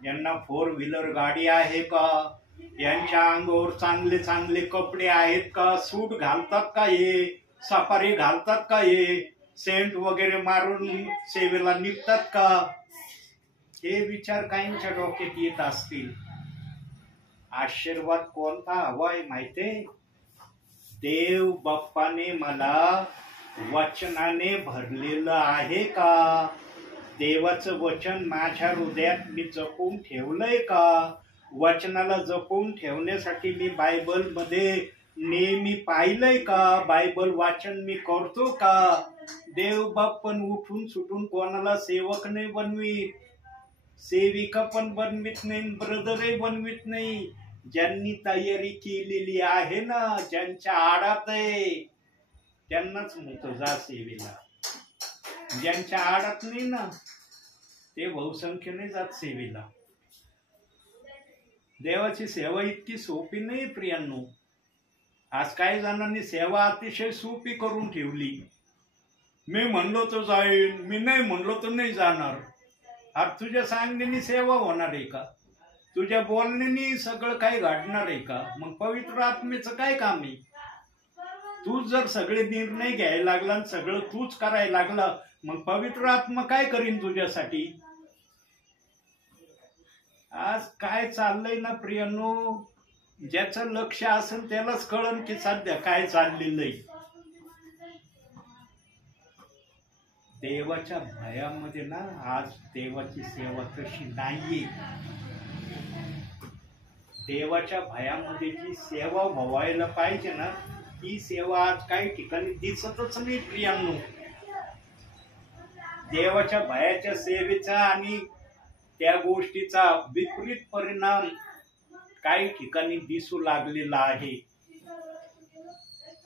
यांना 4 व्हीलर गाडी आहे का, यांच्या अंगावर चांगले चांगले कपडे आहेत का, सूट घालतात का, हे सफारी घालतात का, हे सेंट वगैरे मारून सेवेला निघतात का, हे विचार काहींच्या डोक्यात येत असतील. आशीर्वाद कोणता हवाय माहितीये? देव बाप्पाने मला वचनाने भरलेलं आहे का, देवाचं वचन माझ्या हृदयात मी जपून ठेवलंय का, वचनाला जपून ठेवण्यासाठी मी बायबलमध्ये नेहमी पाहिलंय का, बायबल वाचन मी करतो का. देव बाप पण उठून सुटून कोणाला सेवक नाही बनवीत, सेविका पण बनवित नाही, ब्रदरही बनवित नाही. ज्यांनी तयारी केलेली आहे ना, ज्यांच्या आडात आहे त्यांनाच म्हणतो जा सेवेला. ज्यांच्या आडात नाही ना, ते बहुसंख्येने जात सेवेला. देवाची सेवा इतकी सोपी नाही प्रियांनो. आज काही जणांनी सेवा अतिशय सोपी करून ठेवली. मी म्हणलो तर जाईन, मी नाही म्हणलो तर नाही जाणार. आज तुझ्या सांगण्याने सेवा होणार आहे का? तुझ्या बोलण्याने सगळं काही घडणार आहे का? मग पवित्र आत्मेचं काय काम आहे? तूच जर सगळे निर्णय घ्यायला लागला, सगळं तूच करायला लागला, मग पवित्र आत्मा काय करीन तुझ्यासाठी? आज काय चाललंय ना प्रियांनो, ज्याचं लक्ष असेल त्यालाच कळन की सध्या काय चाललेलं आहे. देवाच्या भयामध्ये ना आज देवाची सेवा तशी नाहीये. देवाच्या भयामध्ये जी सेवा व्हायला पाहिजे ना, ही सेवा आज काही ठिकाणी दिसतच नाही प्रियांनो. देवाच्या भयाच्या सेवेचा आणि त्या गोष्टीचा विपरीत परिणाम काही ठिकाणी दिसू लागलेला आहे.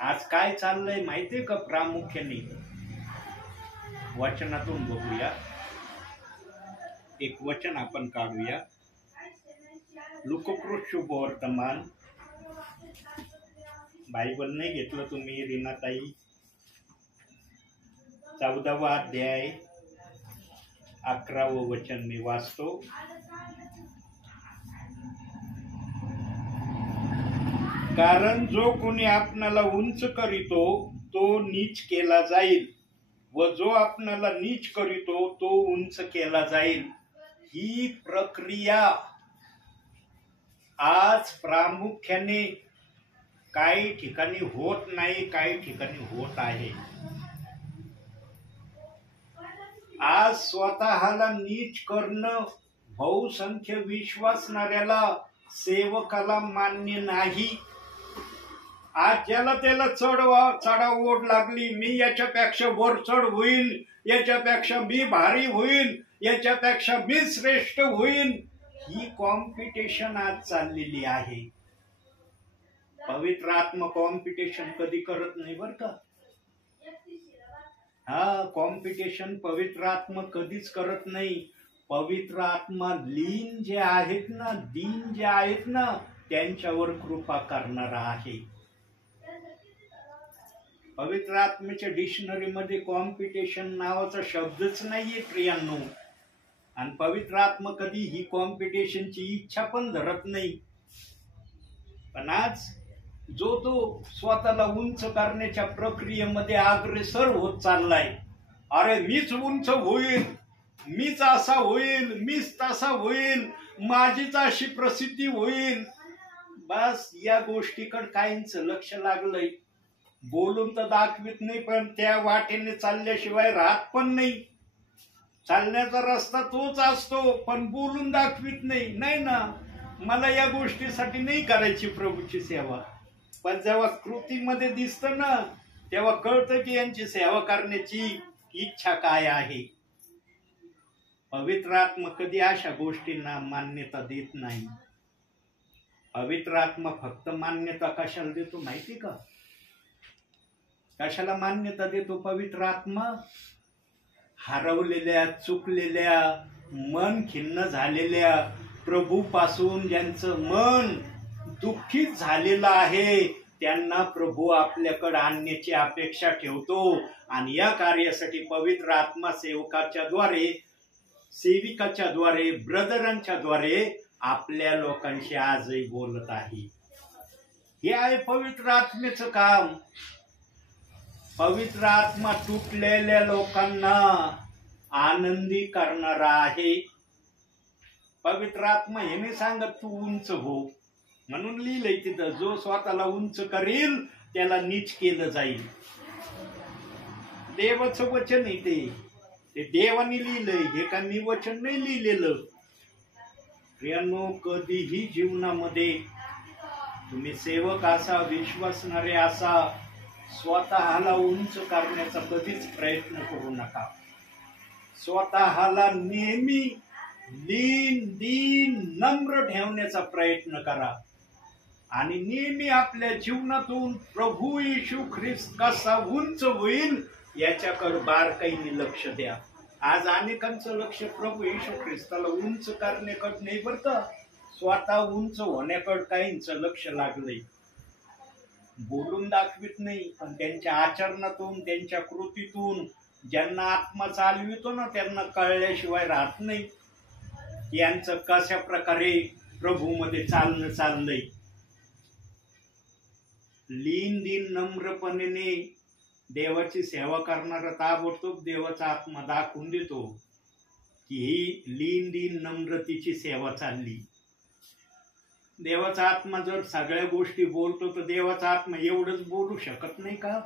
आज काय चाललंय माहितीये का? प्रामुख्याने वचनातून बघूया. एक वचन आपण काढूया. लूकाप्रोत शुभ वर्तमान, बायबल नाही घेतलं तुम्ही रीनाताई, 14वा अध्याय 11वं वचन मी वाचतो. कारण जो कोणी आपणाला उंच करीतो तो नीच केला जाईल, व जो आपणाला नीच करीतो तो उंच केला जाईल. ही प्रक्रिया आज प्रामुख्याने काही ठिकाणी होत नाही, काही ठिकाणी होत आहे. आज स्वतःला नीच करणं बहुसंख्य विश्वासणाऱ्याला, सेवकाला मान्य नाही. आज ज्याला त्याला चढाव ओढ लागली, मी याच्यापेक्षा वर चढ होईल, याच्यापेक्षा मी भारी होईल, याच्यापेक्षा मी श्रेष्ठ होईल, ही कॉम्पिटिशन आज चाललेली आहे. पवित्र आत्मा कॉम्पिटिशन कधी करत नाही बर का. हा, कॉम्पिटिशन पवित्र आत्मा कधीच करत नाही. पवित्र आत्मा लीन जे आहेत ना, दीन जे आहेत ना, त्यांच्यावर कृपा करणारा आहे. पवित्र आत्म्याच्या डिक्शनरीमध्ये कॉम्पिटिशन नावाचा शब्दच नाहीये प्रियांनो. आणि पवित्र आत्मा कधी ही कॉम्पिटिशनची इच्छा पण धरत नाही. पण आज जो तो स्वतःला उंच करण्याच्या प्रक्रियेमध्ये अग्रेसर होत चाललाय, अरे मीच उंच होईल, मीच असा होईल, मीच तसा होईल, माझीच अशी प्रसिद्धी होईल, बस या गोष्टीकडे काहींचं लक्ष लागलंय. बोलून तर दाखवित नाही, पण त्या वाटेने चालल्याशिवाय राहत पण नाही. चालण्याचा रस्ता तोच असतो, पण बोलून दाखवित नाही. नाही ना, मला या गोष्टीसाठी नाही करायची प्रभूची सेवा. पण जेव्हा कृतीमध्ये दिसतं ना, तेव्हा कळतं की यांची सेवा करण्याची इच्छा काय आहे. पवित्र आत्मा कधी अशा गोष्टींना मान्यता देत नाही. पवित्र आत्मा फक्त मान्यता कशाला देतो माहिती का? कशाला मान्यता देतो पवित्र आत्मा? हरवलेल्या, चुकलेल्या, मन खिन्न झालेल्या, प्रभूपासून ज्यांचं मन दुःखित झालेलं आहे, त्यांना प्रभू आपल्याकडे आणण्याची अपेक्षा ठेवतो आणि या कार्यासाठी पवित्र आत्मा सेविकाच्या द्वारे ब्रदरांच्या द्वारे आपल्या लोकांशी आजही बोलत आहे. हे आहे पवित्र आत्मेचं काम. पवित्र आत्मा तुटलेल्या लोकांना आनंदी करणारा आहे. पवित्र आत्मा हे नाही सांगत तू उंच हो, म्हणून लिहिलंय तिथं, जो स्वतःला उंच करील त्याला नीच केलं जाईल. देवाचं वचन आहे ते देवाने लिहिलंय, हे का मी वचन नाही लिहिलेलं. प्रियांनो, कधीही जीवनामध्ये तुम्ही सेवक असा, विश्वासणारे असा, स्वतःला उंच करण्याचा कधीच प्रयत्न करू नका. स्वतःला नेहमी दीन नम्र ठेवण्याचा प्रयत्न करा आणि नेहमी आपल्या जीवनातून प्रभू येशू ख्रिस्त कसा उंच होईल याच्याकडे बारकाईने लक्ष द्या. आज अनेकांचं लक्ष प्रभू येशू ख्रिस्ताला उंच करण्याकडे नाही बरं का, स्वतः उंच होण्याकडे काहींचं लक्ष लागलंय. बोलून दाखवित नाही, पण त्यांच्या आचरणातून, त्यांच्या कृतीतून ज्यांना आत्मा चालवितो ना त्यांना कळल्याशिवाय राहत नाही यांचं कशा प्रकारे प्रभूमध्ये चालणं चाललंय. दीन नम्रपणे देवाची सेवा करणारा ताबडतोब देवाचा आत्मा दाखवून देतो की ही दीन नम्रतेची सेवा चालली. देवाचा आत्मा जर सगळ्या गोष्टी बोलतो तर देवाचा आत्मा एवढंच बोलू शकत नाही का?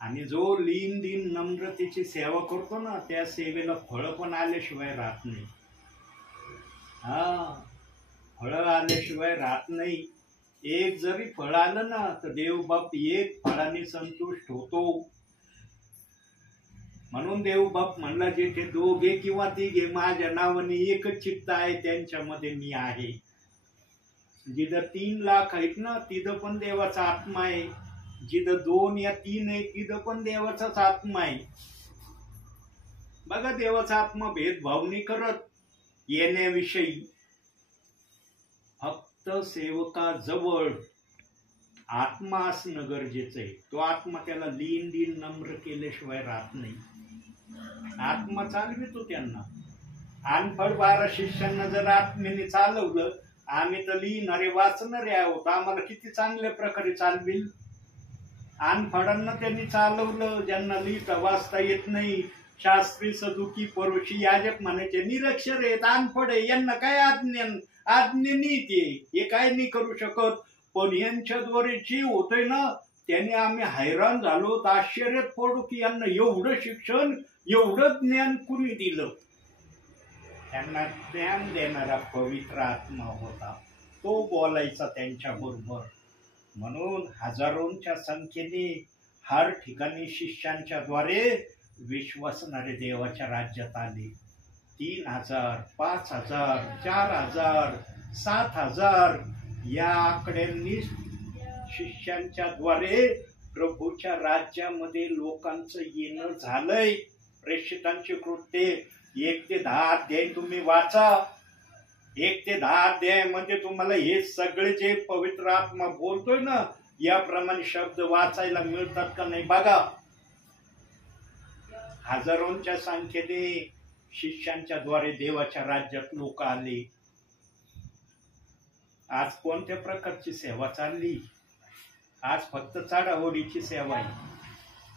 आणि जो दीन नम्रतेची सेवा करतो ना त्या सेवेला फळ पण आल्याशिवाय राहत नाही. फळ आल्याशिवाय राहत नाही. एक जरी फळ आलं ना तर देवबाप एक फळाने संतुष्ट होतो. म्हणून देवबाप म्हणला, जेथे दोघे किंवा तिघे माझ्या नावाने एकच चित्त आहे त्यांच्यामध्ये मी आहे. जिथं 3 लाख आहेत ना तिथं पण देवाचा आत्मा आहे. जिथं 2 या 3 आहे तिथं पण देवाचाच आत्मा आहे. बघा, देवाचा आत्मा भेदभाव नाही करत येण्याविषयी. फक्त सेवकाजवळ आत्मा असणं गरजेचं आहे. तो आत्मा त्याला दीन नम्र केल्याशिवाय राहत नाही. आत्मा चालवितो त्यांना. अनफळ 12 शिष्यांना जर आत्मेने चालवलं, आम्ही तर लिहिणारे वाचणारे आहोत, आम्हाला किती चांगल्या प्रकारे चालविल. अनफळांना त्यांनी चालवलं, ज्यांना लिहिता वाचता येत नाही, शास्त्री सदुकी परोशी याजक म्हणायचे निरक्षर आहेत, अनफळ आहे, यांना काय आज्ञा नीती हे काय नाही करू शकत. पण यांच्याद्वारे जे होतंय ना त्याने आम्ही हैराण झालो, आश्चर्यात पडू की यांना एवढं शिक्षण, एवढं ज्ञान कुणी दिलं. त्यांना ज्ञान देणारा पवित्र आत्मा होता, तो बोलायचा त्यांच्या बरोबर. म्हणून हजारोंच्या संख्येने हर ठिकाणी शिष्यांच्या द्वारे विश्वासणारे देवाच्या राज्यात आले. 3000, 5000, 4000, 7000 या आकड्यांनी शिष्यांच्या द्वारे प्रभूच्या राज्यामध्ये लोकांचं येणं झालंय. प्रेषितांची कृत्ये 1 ते 10 अध्याय तुम्ही वाचा. 1 ते 10 अध्यायामध्ये तुम्हाला हे सगळे जे पवित्र आत्मा बोलतोय ना याप्रमाणे शब्द वाचायला मिळतात का नाही बघा. हजारोंच्या संख्येने शिष्यांच्या द्वारे देवाच्या राज्यात लोक आले. आज कोणत्या प्रकारची सेवा चालली? आज फक्त चढाओढीची सेवा आहे.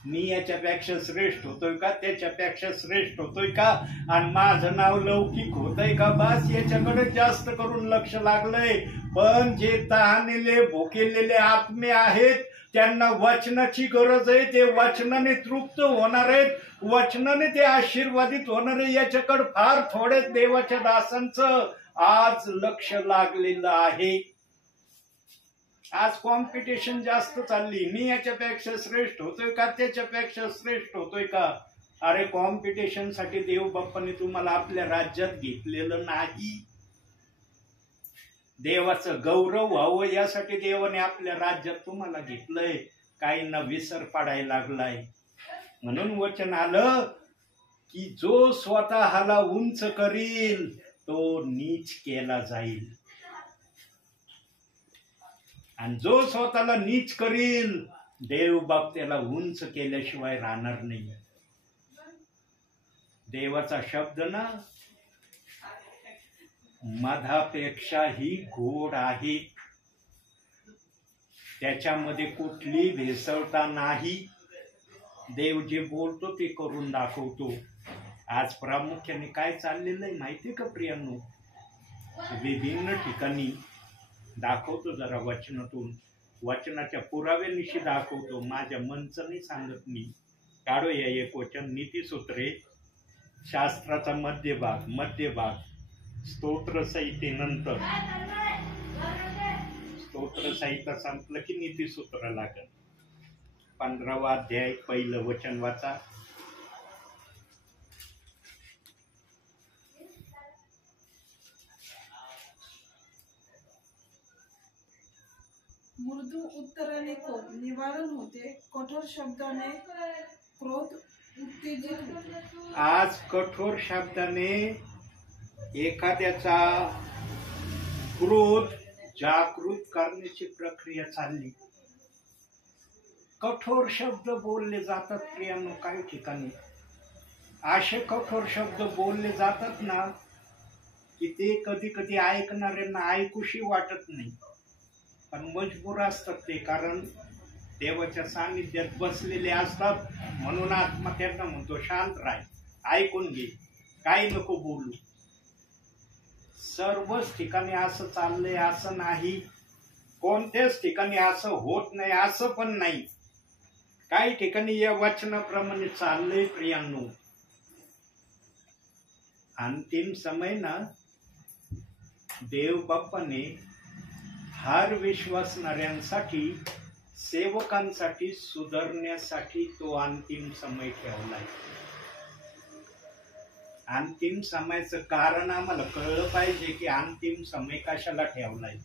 मी याच्यापेक्षा श्रेष्ठ होतोय का, त्याच्यापेक्षा श्रेष्ठ होतोय का, आणि माझं नाव लौकिक होतंय का, बस याच्याकडे जास्त करून लक्ष लागलंय. पण जे तहानलेले भुकेलेले आत्मे आहेत त्यांना वचनाची गरज आहे. ते वचनाने तृप्त होणार आहेत, वचनाने ते आशीर्वादित होणार आहे. याच्याकडे फार थोडे देवाच्या दासांचं आज लक्ष लागलेलं आहे. आज कॉम्पिटिशन जास्त चालली. मी याच्यापेक्षा श्रेष्ठ होतोय का, त्याच्यापेक्षा श्रेष्ठ होतोय का. अरे कॉम्पिटिशन साठी देव बाप्पाने तुम्हाला आपल्या राज्यात घेतलेलं नाही. देवाचं गौरव व्हावं यासाठी देवाने आपल्या राज्यात तुम्हाला घेतलंय. काहींना विसर पडायला लागलाय. म्हणून वचन आलं की जो स्वतःला उंच करील तो नीच केला जाईल. आणि जो स्वतःला नीच करील देव बाप त्याला उंच केल्याशिवाय राहणार नाही. देवाचा शब्द ना मधापेक्षाही गोड आहे. त्याच्यामध्ये कुठली भेसळता नाही. देव जे बोलतो ते करून दाखवतो. आज प्रामुख्याने काय चाललेलं आहे माहिती का प्रियांनो? विभिन्न ठिकाणी दाखवतो जरा वचनातून, वचनाच्या पुराव्यानिशी दाखवतो. माझ्या मनचं नाही सांगत मी. काढूया एक वचन, नीतिसूत्रे शास्त्राचा मध्यभाग स्तोत्रसंहितेनंतर. स्तोत्रसंहिता संपलं की नीतिसूत्र लागेल. 15वा अध्याय 1 वचन वाचा. मृदू उत्तराने कोप निवारण होते, कठोर शब्दाने क्रोध उत्तेजित होते. आज कठोर शब्दाने एखाद्याचा क्रोध जागृत करण्याची प्रक्रिया चालली. कठोर शब्द बोलले जातात प्रियांनो. काही ठिकाणी असे कठोर शब्द बोलले जातात ना की ते कधी कधी ऐकणाऱ्यांना ऐकूशी वाटत नाही, पण मजबूर असतात ते. कारण देवाच्या सानिध्यात बसलेले असतात. म्हणून आत्मा त्यांना म्हणतो शांत राह, ऐकून घे, काही नको बोलू. सर्वच ठिकाणी असं चाललंय असं नाही. कोणत्याच ठिकाणी असं होत नाही असं पण नाही. काही ठिकाणी या वचनाप्रमाणे चाललंय प्रियांनो. अंतिम समय ना देव बाप्पाने हर विश्वासणाऱ्यांसाठी, सेवकांसाठी सुधारण्यासाठी तो अंतिम समय ठेवलाय. अंतिम समयाचं कारण आम्हाला कळलं पाहिजे की अंतिम समय कशाला ठेवलाय.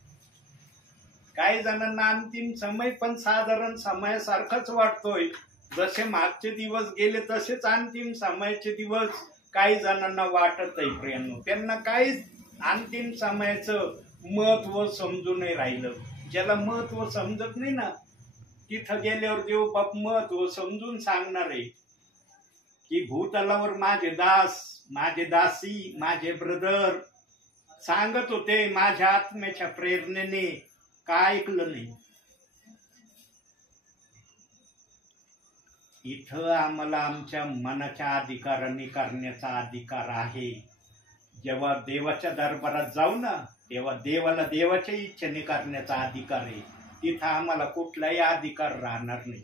काही जणांना अंतिम समय पण साधारण समयासारखाच वाटतोय. जसे मागचे दिवस गेले तसेच अंतिम समयाचे दिवस काही जणांना वाटत आहे प्रियांनो. त्यांना काहीच अंतिम समयाचं महत्व समजून नाही राहिलं. ज्याला महत्व समजत नाही ना, तिथं गेल्यावर देव बाप महत्व समजून सांगणार आहे की भूतलावर माझे दास, माझे दासी, माझे ब्रदर सांगत होते माझ्या आत्म्याच्या प्रेरणेने, काय ऐकलं नाही. इथं आम्हाला आमच्या मनाच्या अधिकाराने करण्याचा अधिकार आहे. जेव्हा देवाच्या दरबारात जाऊ ना तेव्हा देवाला देवाच्या इच्छेने करण्याचा अधिकार आहे. तिथं आम्हाला कुठलाही अधिकार राहणार नाही.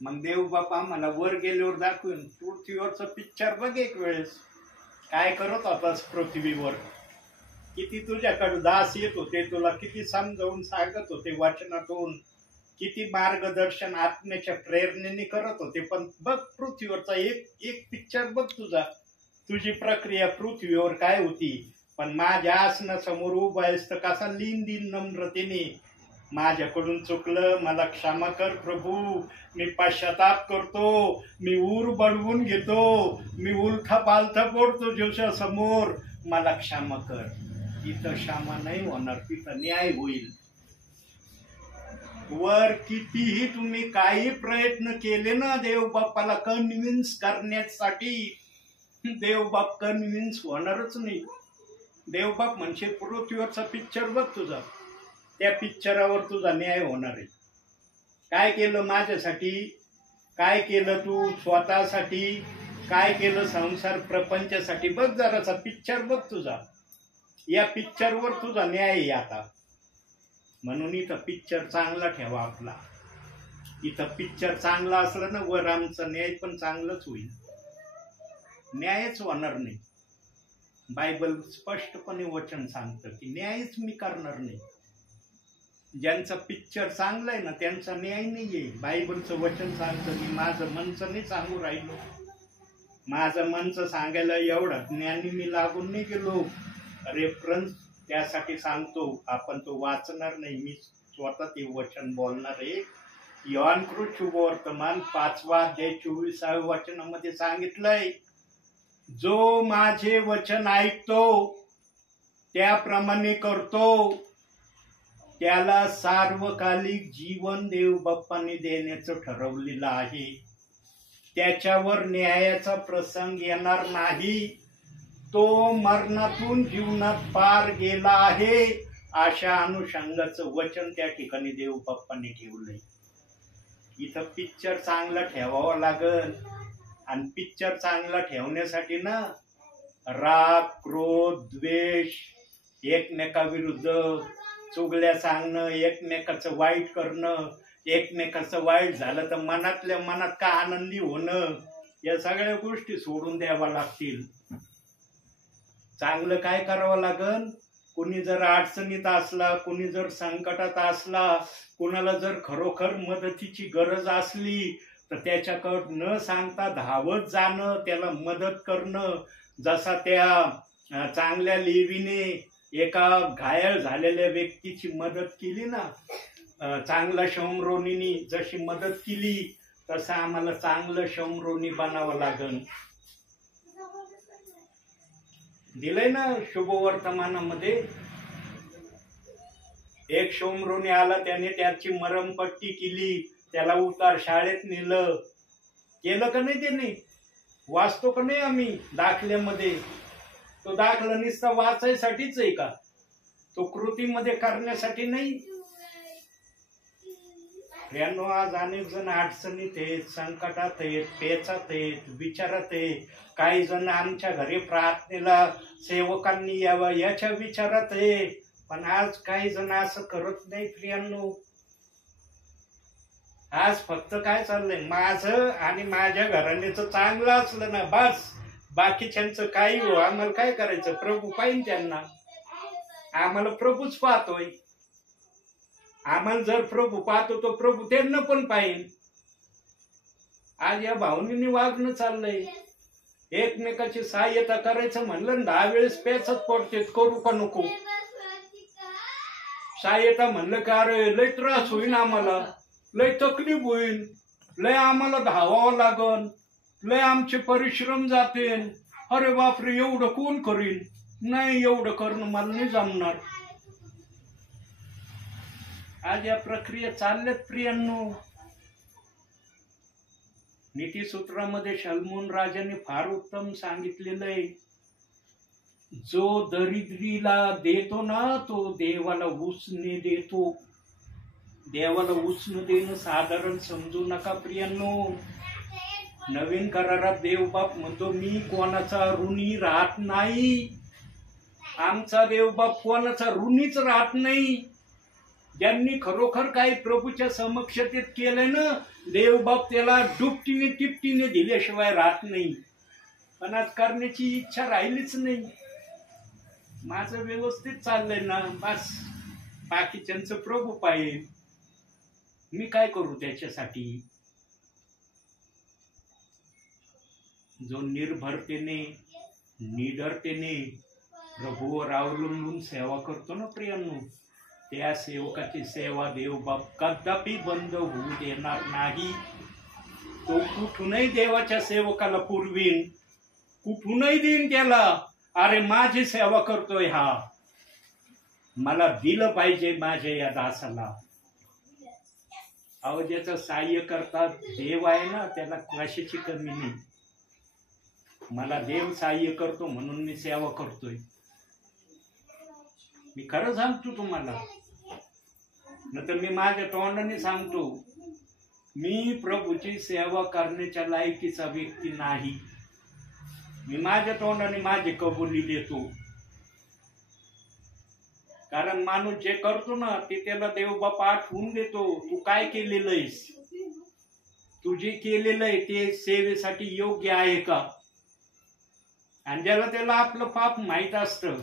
मग देव बापा आम्हाला वर गेल्यावर दाखवून पृथ्वीवरचं पिक्चर बघ एक वेळेस. काय करत होतास पृथ्वीवर? किती तुझ्याकडे दास येत होते, तुला किती समजावून सांगत होते वचनातून, किती मार्गदर्शन आत्म्याच्या प्रेरणेने करत होते. पण बघ पृथ्वीवरचा एक पिक्चर बघ तुझी प्रक्रिया पृथ्वीवर काय होती. पण माझ्या आसनासमोर उभा आहेस तर कसा दिन नम्रतेने, माझ्याकडून चुकलं, मला क्षमा कर प्रभू, मी पश्चाताप करतो, मी ऊर बडवून घेतो, मी उलथा पालथा पडतो जोशा समोर, मला क्षमा कर. इथं क्षमा नाही होणार, तिथं न्याय होईल. वर कितीही तुम्ही काही प्रयत्न केले ना देव बाप्पाला कन्व्हिन्स करण्यासाठी, देवबाप कन्व्हिन्स होणारच नाही. देवबाप म्हणजे पृथ्वीवरचा पिक्चर बघ तुझा, त्या पिक्चरावर तुझा न्याय होणार आहे. काय केलं माझ्यासाठी, काय केलं तू स्वतःसाठी, काय केलं संसार प्रपंचासाठी, बघ जरासा पिक्चर बघ तुझा. या पिक्चरवर तुझा न्याय आहे आता. म्हणून इथं पिक्चर चांगला ठेवा आपला. इथं पिक्चर चांगला असलं ना वर आमचा न्याय पण चांगलंच होईल. न्यायच होणार नाही. बायबल स्पष्टपणे वचन सांगतं की न्यायच मी करणार नाही. ज्यांचं पिक्चर चांगलं आहे ना त्यांचा न्याय नाहीये. बायबलचं वचन सांगतं की माझं मनचं नाही सांगू राहिलो, माझं मनचं सांगायला एवढा ज्ञानी मी लागून नाही गेलो. रेफरन्स त्यासाठी सांगतो, आपण तो वाचणार नाही, मी स्वतः ते वचन बोलणार आहे. योहान शुभवर्तमान 5वा अध्याय 24व्या वचनामध्ये सांगितलंय, जो माझे वचन ऐकतो त्याप्रमाणे करतो त्याला सार्वकालिक जीवन देव बाप्पांनी देण्याचं ठरवलेलं आहे. त्याच्यावर न्यायाचा प्रसंग येणार नाही. तो मरणातून जीवनात पार गेला आहे, अशा अनुषंगाचं वचन त्या ठिकाणी देव बाप्पांनी ठेवलंय. इथं पिक्चर चांगला ठेवावा लागल. आणि पिक्चर चांगला ठेवण्यासाठी ना राग, क्रोध, द्वेष, एकमेकाविरुद्ध चुगल्या सांगणं, एकमेकाचं वाईट करणं, एकमेकाचं वाईट झालं तर मनातल्या मनात का आनंदी होणं, या सगळ्या गोष्टी सोडून द्याव्या लागतील. चांगलं काय करावं लागल? कुणी जर अडचणीत असला, कुणी जर संकटात असला, कुणाला जर खरोखर मदतीची गरज असली तर त्याच्याकडं न सांगता धावत जाणं, त्याला मदत करणं. जसा त्या चांगल्या लेवीने एका घायल झालेल्या व्यक्तीची मदत केली ना, चांगला शमरोनीने जशी मदत केली, तसं आम्हाला चांगलं शमरोनी बनावं लागल. दिलंय ना शुभवर्तमानामध्ये. एक शमरोनी आला, त्याने त्याची मरमपट्टी केली, त्याला उतार शाळेत नेलं. केलं का नाही त्याने? वाचतो का नाही आम्ही दाखल्यामध्ये? तो दाखला नुसता वाचायसाठीच आहे का? तो कृतीमध्ये करण्यासाठी नाही. यांनो आज अनेक जण अडचणीत आहेत, संकटात आहेत, पेचात आहेत, विचारात आहेत. काही जण आमच्या घरी प्रार्थनेला सेवकांनी यावं याच्या विचारात आहे. पण आज काही जण असं करत नाही प्रियांनो. आज फक्त काय चाललंय, माझं आणि माझ्या घराण्याचं चांगलं असलं ना बस, बाकीच्यांचं काही हो, आम्हाला काय करायचं? प्रभू पाहिन त्यांना. आम्हाला प्रभूच पाहतोय. आम्हाला जर प्रभू पाहतो तो प्रभू त्यांना पण पाहिन. आज या भावनेने वागणं चाललंय. एकमेकाची सहाय्यता करायचं म्हणलं 10 वेळेस पेचत पडते, करू का नको? सहाय्यता म्हणलं का अरे लय त्रास होईन, आम्हाला लय तकलीफ होईल, लय आम्हाला धावावं लागल, लय आमचे परिश्रम जातील. अरे बापरे, एवढं कोण करीन? नाही, एवढं करणं मला नाही जमणार. आज या प्रक्रिया चालल्यात प्रियांनो. नीतिसूत्रामध्ये शलमोन राजाने फार उत्तम सांगितलेलं आहे, जो दरिद्रीला देतो ना तो देवाला उसने देतो. देवाला उसने देणं साधारण समजू नका प्रियांनो. नवीन करारात देवबाप म्हणतो मी कोणाचा ऋणी राहत नाही. आमचा देवबाप कोणाचा ऋणीच राहत नाही. ज्यांनी खरोखर काही प्रभूच्या समक्षतेत केलं ना, देवबाप त्याला दुपटीने टिपटीने दिल्याशिवाय राहत नाही. पण आज करण्याची इच्छा राहिलीच नाही. माझं व्यवस्थित चाललंय ना बस, बाकीच्यांचं प्रभू पाहिजे. मी काय करू त्याच्यासाठी? जो निर्भरतेने निडरतेने प्रभूवर अवलंबून सेवा करतो ना प्रियांनो, त्या सेवकाची सेवा देवबाप कदापि बंद होऊ देणार नाही. तो कुठूनही देवाच्या सेवकाला पुरवीन, कुठूनही देईन त्याला. अरे माझी सेवा करतोय हा, मला दिलं पाहिजे माझ्या या दासाला. अहो ज्याचं सहाय्य करतात देव आहे ना, त्याला कशाची कमी नाही. मला देव सहाय्य करतो म्हणून मी सेवा करतोय. मी खरं सांगतो तुम्हाला, नंतर मी माझ्या तोंडाने सांगतो, मी प्रभूची सेवा करण्याच्या लायकीचा व्यक्ती नाही. मी माझ्या तोंडाने माझी कबुली देतो. कारण माणूस जे करतो ना ते त्याला देवबाप आठवून देतो. तू काय केलेलं आहेस, तू जे केलेलं आहे ते सेवेसाठी योग्य आहे का? आणि ज्याला त्याला आपलं पाप माहित असतं.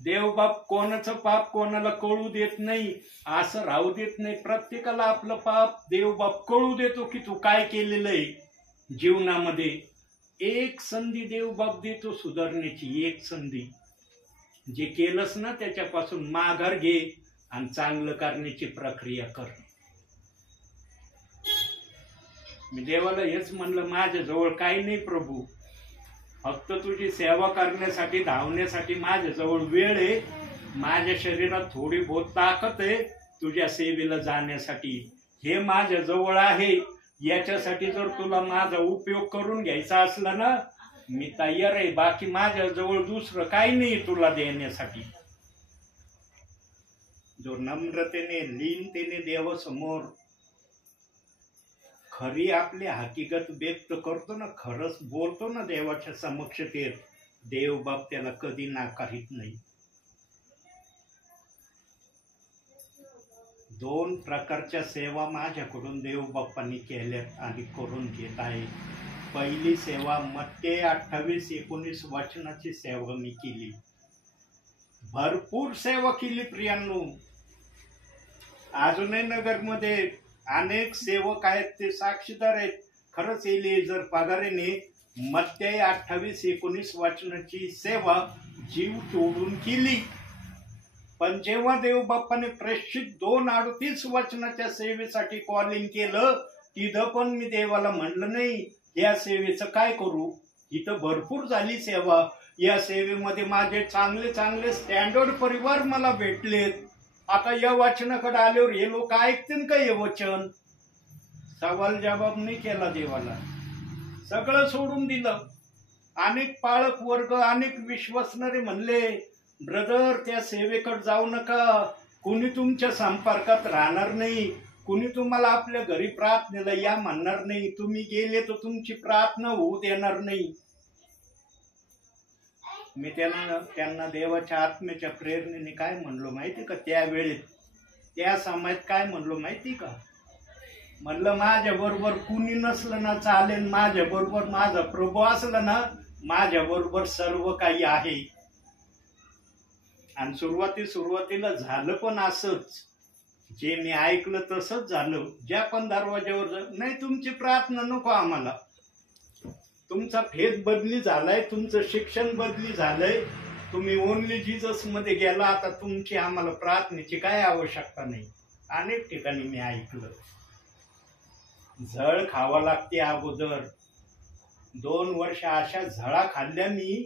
देवबाप कोणाचं पाप कोणाला कळू देत नाही, असं राहू देत नाही. प्रत्येकाला आपलं पाप देवबाप कळू देतो की तू काय केलेलं आहे जीवनामध्ये. एक संधी देवबाप देतो सुधारण्याची, एक संधी. जे केलंस ना त्याच्यापासून माघार घे आणि चांगलं करण्याची प्रक्रिया कर. मी देवाला हेच म्हणलं, माझ्याजवळ काही नाही प्रभू, फक्त तुझी सेवा करण्यासाठी धावण्यासाठी माझ्याजवळ वेळ आहे माझ्या शरीरात थोडी बहुत ताकद आहे तुझ्या सेवेला जाण्यासाठी. हे माझ्या जवळ आहे, याच्यासाठी जर तुला माझा उपयोग करून घ्यायचा असला ना, मी तयार आहे. बाकी माझ्या जवळ दुसरं काही नाही तुला देण्यासाठी. जो नम्रतेने लीनतेने देवासमोर खरी आपली हकीकत व्यक्त करतो ना, खरंच बोलतो ना देवाच्या समक्षतेत, देव बाप त्याला कधी नाकारित नाही. 2 प्रकारच्या सेवा माझ्याकडून देव बाप्पांनी केल्यात आणि करून घेत आहे. पहिली सेवा मत्ते 28-19 वचनाची सेवा मी केली. भरपूर सेवा केली प्रियांनो. अजूनही नगरमध्ये अनेक सेवक आहेत, ते साक्षीदार आहेत. खरंच एलिएझर पगारेने मत्ते 28-19 वचनाची सेवा जीव तोडून केली. पण जेव्हा देव बाप्पाने प्रेषित 2:38 वचनाच्या सेवेसाठी कॉलिंग केलं, तिथं पण मी देवाला म्हणलं नाही या सेवेचं काय करू. इथं भरपूर झाली सेवा. या सेवेमध्ये माझे चांगले चांगले स्टँडर्ड परिवार मला भेटलेत. आता या वचनाकडे आल्यावर हे लोक ऐकतील का हे वचन. सवाल जबाब नाही केला देवाला, सगळं सोडून दिलं. अनेक पाळक वर्ग, अनेक विश्वासणारे म्हणले, ब्रदर त्या सेवेकडे जाऊ नका, कुणी तुमच्या संपर्कात राहणार नाही, कुणी तुम्हाला आपल्या घरी प्रार्थनेला या म्हणणार नाही, तुम्ही गेले तर तुमची प्रार्थना होऊ देणार नाही. मी त्यांना देवाच्या आत्म्याच्या प्रेरणेने काय म्हणलो माहिती का, त्यावेळेत त्या समयात काय म्हणलो माहिती का, म्हणलं माझ्या बरोबर कुणी नसलं ना चालेल, माझ्या बरोबर माझा प्रभू असला ना, माझ्या बरोबर सर्व काही आहे. आणि सुरुवातीला झालं पण असंच. जे मी ऐकलं तसंच झालं. ज्या पण दरवाज्यावर नाही तुमची प्रार्थना नको आम्हाला, तुमचा फेथ बदली झालाय, तुमचं शिक्षण बदली झालंय, तुम्ही ओनली जीसस मध्ये गेला, आता तुमची आम्हाला प्रार्थनेची काय आवश्यकता नाही. अनेक ठिकाणी मी ऐकलं. झळ खावा लागते अगोदर. 2 वर्ष अशा झळा खाल्ल्या, मी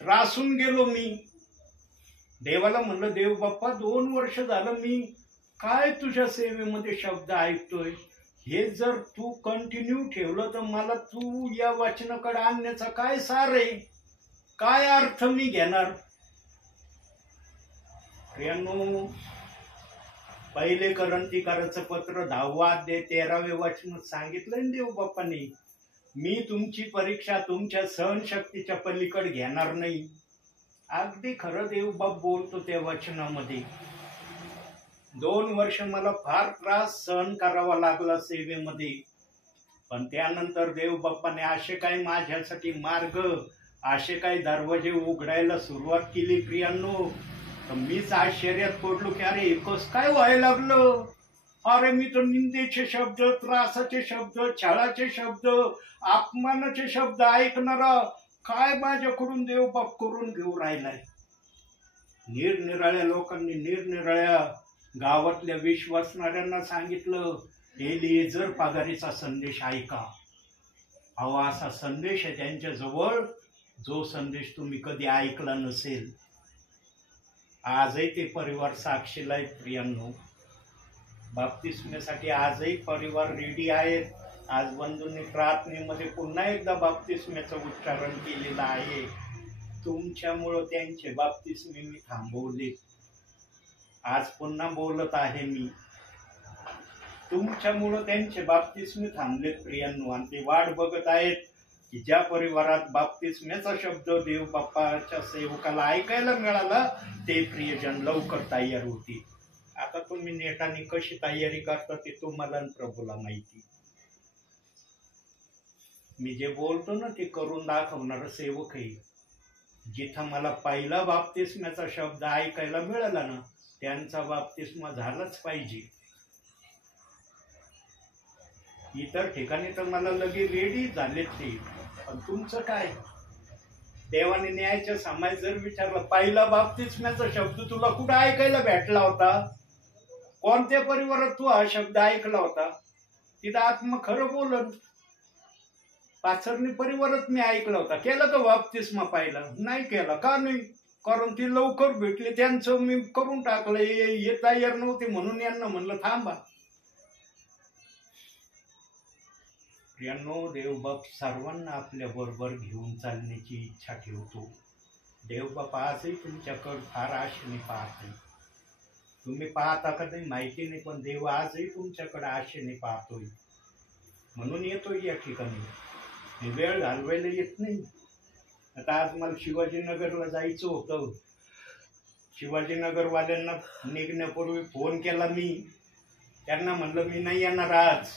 त्रासून गेलो. मी देवाला म्हणलं, देव बाप्पा 2 वर्ष झालं मी काय तुझ्या सेवेमध्ये शब्द ऐकतोय, हे जर तू कंटिन्यू ठेवलं तर मला तू या वचनाकडे आणण्याचा काय सार आहे, काय अर्थ मी घेणार. प्रियांनो, पहिले करंथीकरांचं पत्र 10वा अध्याय 13वे वचन सांगितलं देव बाप्पांनी, मी तुमची परीक्षा तुमच्या सहनशक्तीच्या पलीकडे घेणार नाही. अगदी खरं देव बाप बोलतो त्या वचनामध्ये. 2 वर्ष मला फार त्रास सहन करावा लागला सेवेमध्ये, पण त्यानंतर देव बाप्पाने असे काही माझ्यासाठी मार्ग, असे काही दरवाजे उघडायला सुरुवात केली प्रियांनो, तर मीच आश्चर्यात पडलो की अरे एकच काय व्हायला लागलं. अरे मी तर निंदेचे शब्द, त्रासाचे शब्द, छळाचे शब्द, अपमानाचे शब्द ऐकणारा काय माझ्याकडून देव बाप करून घेऊ राहिलाय. निरनिराळ्या लोकांनी निरनिराळ्या गावातल्या विश्वासणाऱ्यांना सांगितलं, एलिएझर पगारीचा संदेश ऐका. अहो असा संदेश आहे त्यांच्याजवळ, जो संदेश तुम्ही कधी ऐकला नसेल. आजही ते परिवार साक्षीला आहेत प्रियांनो. बाप्तिस्मेसाठी आजही परिवार रेडी आहेत. आज बंधूंनी प्रार्थनेमध्ये पुन्हा एकदा बाप्तिस्मेचं उच्चारण केलेलं आहे. तुमच्यामुळं त्यांचे बाप्तिस्मे मी थांबवले. आज पुन्हा बोलत आहे मी, तुमच्यामुळं त्यांचे बाप्तिस्मे थांबलेत प्रियांनो. आणि ते वाट बघत आहेत की ज्या परिवारात बाप्तिस्मेचा शब्द देव बाप्पाच्या सेवकाला ऐकायला मिळाला, ते प्रियजन लवकर तयार होतील. आता तुम्ही नेटाने कशी तयारी करता ते तुम्हाला आणि प्रभूला माहिती. मी जे बोलतो ना ते करून दाखवणारं सेवक आहे. जिथं मला पहिला बाप्तिस्म्याचा शब्द ऐकायला मिळाला ना, त्यांचा बाप्तिस्मा झालाच पाहिजे. इतर ठिकाणी तर मला लगे रेडी झालेत ते. पण तुमचं काय, देवाने न्यायच्या समाज जर विचारलं, पहिला बाप्तिस्म्याचा शब्द तुला कुठं ऐकायला भेटला होता, कोणत्या परिवारात तू हा शब्द ऐकला होता, तिथं आत्मा खरं बोलत. पाचरणी परिवारात मी ऐकला होता. केलं का बाप्तिस्मा? पाहिला नाही केला. का नाही? कारण ती लवकर भेटली, त्यांचं मी करून टाकलं. हे तयार नव्हते म्हणून यांना म्हणलं थांबा. प्रियांनो, देवबाप सर्वांना आपल्या बरोबर घेऊन चालण्याची इच्छा ठेवतो. देवबाप आजही तुमच्याकडे फार आशेने पाहते. तुम्ही पाहता का नाही माहिती नाही, पण देव आजही तुमच्याकडे आशेने पाहतोय. म्हणून येतोय या ठिकाणी. मी वेळ घालवायला येत नाही. आता आज मला शिवाजीनगरला जायचं होतं. शिवाजीनगरवाल्यांना निघण्यापूर्वी फोन केला मी. त्यांना म्हणलं मी नाही येणार आज,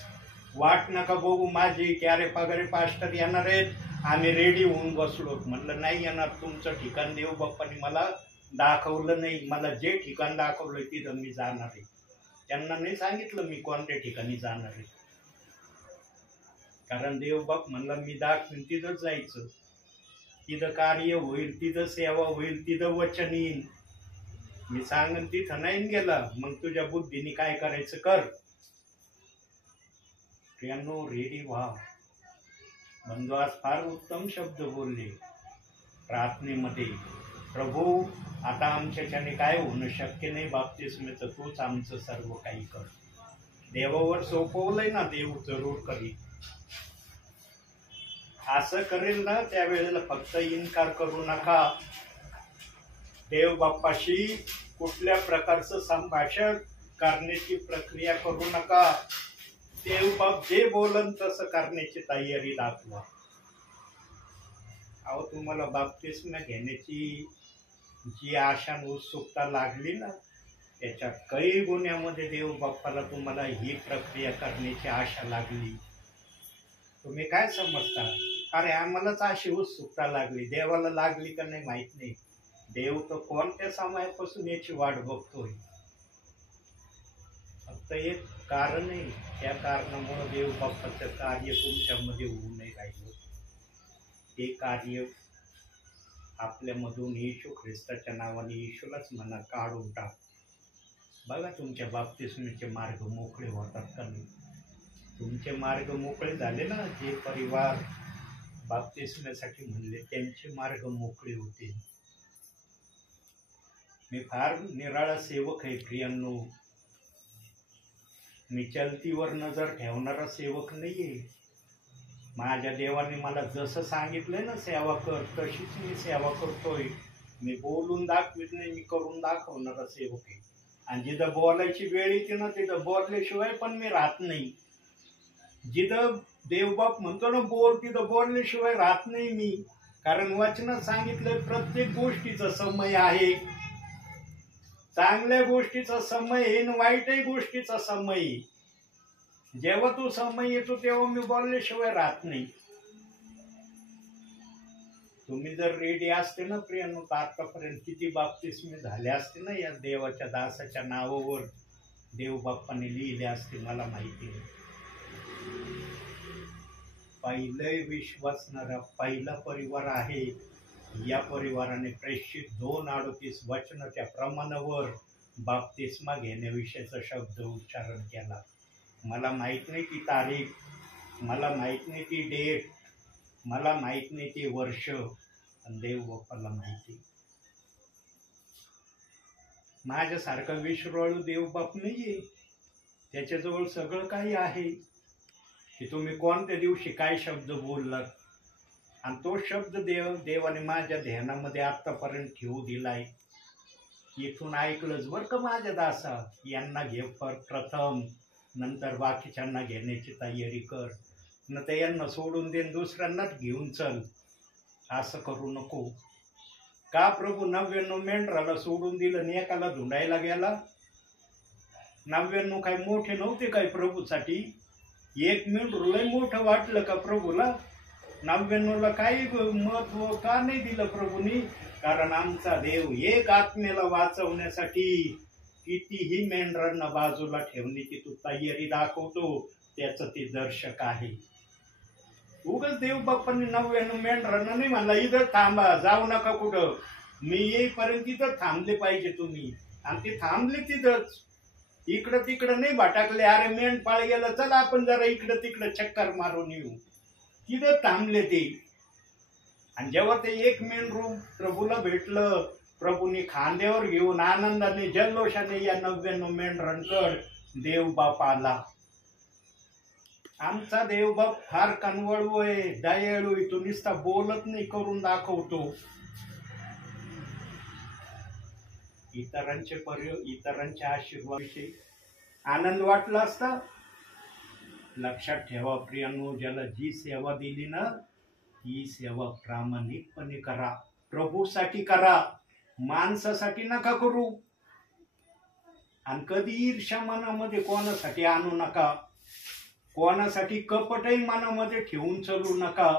वाट नका बघू माझी, क्यारे पगारे पास्टर येणार आहेत, आम्ही रेडी होऊन बसलो. म्हणलं नाही येणार, तुमचं ठिकाण देव बाप्पाने मला दाखवलं नाही. मला जे ठिकाण दाखवलं तिथं मी जाणार आहे. त्यांना नाही सांगितलं मी कोणत्या ठिकाणी जाणार आहे, कारण देवबाप म्हणला मी दाखवीन तिथं जायचं. तिथं कार्य होईल, तिथं सेवा होईल, तिथं वचन येईल. मी सांगन तिथं नाही गेला, मग तुझ्या बुद्धीने काय करायचं कर. प्रियांनो, रेडी व्हा. बंधू आज फार उत्तम शब्द बोलले प्रार्थनेमध्ये. प्रभू, आता आमच्याच्याने काय होणं शक्य नाही, बाप्तिस्मेचं तूच आमचं सर्व काही कर. देवावर सोपवलंय ना, देव जरूर करी. असं करेल ना त्यावेळेला फक्त इन्कार करू नका. देव बाप्पाशी कुठल्या प्रकारचं संभाषण करण्याची प्रक्रिया करू नका. देव बाप जे बोलन तसं करण्याची तयारी दाखवा. अहो, तुम्हाला बाप्तिस्म घेण्याची जी आशा उत्सुकता लागली ना, त्याच्या काही गुन्ह्यामध्ये देव बाप्पाला तुम्हाला ही प्रक्रिया करण्याची आशा लागली. तुम्ही काय समजता? अरे आम्हालाच अशी उत्सुकता लागली, देवाला लागली का नाही माहित नाही. देव तर कोणत्या समयापासून याची वाट बघतोय. फक्त एक कारण आहे, त्या कारणामुळे देव बाप्पाचं कार्य तुमच्यामध्ये होऊ नाही राहिलं. ते कार्य आपल्यामधून येशू ख्रिस्ताच्या नावाने येशूलाच म्हणा काढून टाक. बघा तुमच्या बाप्तिस्मेचे मार्ग मोकळे होतात का नाही. तुमचे मार्ग मोकळे झाले ना, जे परिवार बाप्तिस्मेसाठी म्हणले त्यांचे मार्ग मोकळे होते. मी फार निराळा सेवक आहे प्रियांनो. मी चलतीवर नजर ठेवणारा सेवक नाहीये. माझ्या देवाने मला जसं सांगितलंय ना सेवा कर, तशीच मी सेवा करतोय. मी बोलून दाखवित नाही, मी करून दाखवणारा सेवक आहे. आणि जिथं बोलायची वेळ येते ना, तिथं बोलल्याशिवाय पण मी राहत नाही. जिथं देवबाप म्हणतो ना बोल, तिथं बोलल्याशिवाय राहत नाही मी. कारण वचनात सांगितलं प्रत्येक गोष्टीचा समय आहे. चांगल्या गोष्टीचा समय आहे आणि वाईटही गोष्टीचा समय आहे. जेव्हा तो समय येतो तेव्हा मी बोलल्याशिवाय राहत नाही. तुम्ही जर रेडी असते ना प्रियांनो, तर आतापर्यंत किती बाप्तिस्मे झाले असते ना या देवाच्या दासाच्या नावावर, देव बाप्पाने लिहिले असते मला माहिती आहे. पहिलं विश्वासणारा पहिला परिवार आहे. या परिवाराने प्रेषित 2:38 वचनाच्या प्रमाणावर बाप्तिस्मा घेण्याविषयीचा शब्द उच्चारण केला. मला माहित नाही ती तारीख, मला माहित नाही ती डेट, मला माहित नाही ते वर्ष, पण देव बाप्पाला माहिती. माझ्यासारखा विश्वाळू देवबाप नाहीये. त्याच्याजवळ सगळं काही आहे की तुम्ही कोणत्या दिवशी काय शब्द बोललात, आणि तो शब्द देवाने माझ्या ध्यानामध्ये आत्तापर्यंत ठेवू दिलाय. इथून ऐकलंच बरं का माझ्या दासा, यांना घे प्रथम, नंतर बाकीच्यांना घेण्याची तयारी कर. न ते यांना सोडून देऊन दुसऱ्यांनाच घेऊन चल, असं करू नको. का प्रभू 99 मेंढराला सोडून दिलं आणि एकाला धुंडायला गेला? 99 काय मोठे नव्हते काय प्रभूसाठी? एक मेंढरू लय मोठं वाटलं का प्रभूला? 99ला काही महत्व का नाही दिलं प्रभूंनी? कारण आमचा देव एक आत्मेला वाचवण्यासाठी कितीही मेंढरांना बाजूला ठेवण्याची तू तयारी दाखवतो, त्याचं ते दर्शक आहे. उगाच देव बाप्पांनी 99 मेंढरांना नाही म्हणला इथं थांबा, जाऊ नका कुठं, मी येईपर्यंत तिथं थांबले पाहिजे तुम्ही. आणि ते थांबले तिथंच, इकडं तिकडं नाही भटकले. अरे मेंढपाळ गेलं, चला आपण जरा इकडं तिकडं चक्कर मारून येऊ, तिथं थांबले ते. आणि जेव्हा ते एक मेंढरू प्रभूला भेटलं, प्रभूंनी खांद्यावर घेऊन आनंदाने जल्लोषाने या 99 मेंढरांकड देवबाप आला. आमचा देवबाप फार कनवळू आहे, दयाळू आहे. तो नुसता बोलत नाही, करून दाखवतो. इतरांच्या आशीर्वादाविषयी आनंद वाटला असता. लक्षात ठेवा प्रियांनो, ज्याला जी सेवा दिली ना ती सेवा प्रामाणिकपणे करा, प्रभूसाठी करा, माणसासाठी नका करू. आणि कधी ईर्ष्या मनामध्ये कोणासाठी आणू नका, कोणासाठी कपटही मनामध्ये ठेवून चालू नका.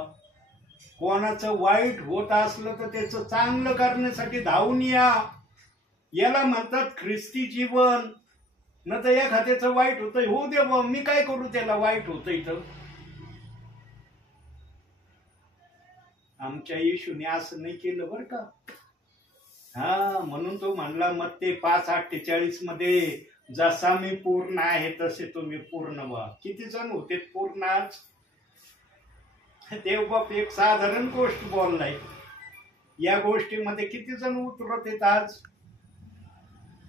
कोणाचं वाईट होत असलं तर त्याचं चांगलं करण्यासाठी धावून या. याला म्हणतात ख्रिस्ती जीवन. न तर एखाद्याचं वाईट होतंय, होऊ दे बा, मी काय करू, त्याला वाईट होतंय तर. आमच्या येशूने असं नाही केलं बरं का. म्हणून तो म्हणला मत्ते 5:48 मध्ये, जसा मी पूर्ण आहे तसे तुम्ही पूर्ण व्हा. किती जण होते पूर्ण आज? देवबाप एक साधारण गोष्ट बोललाय, या गोष्टीमध्ये किती जण उतरत आहेत आज?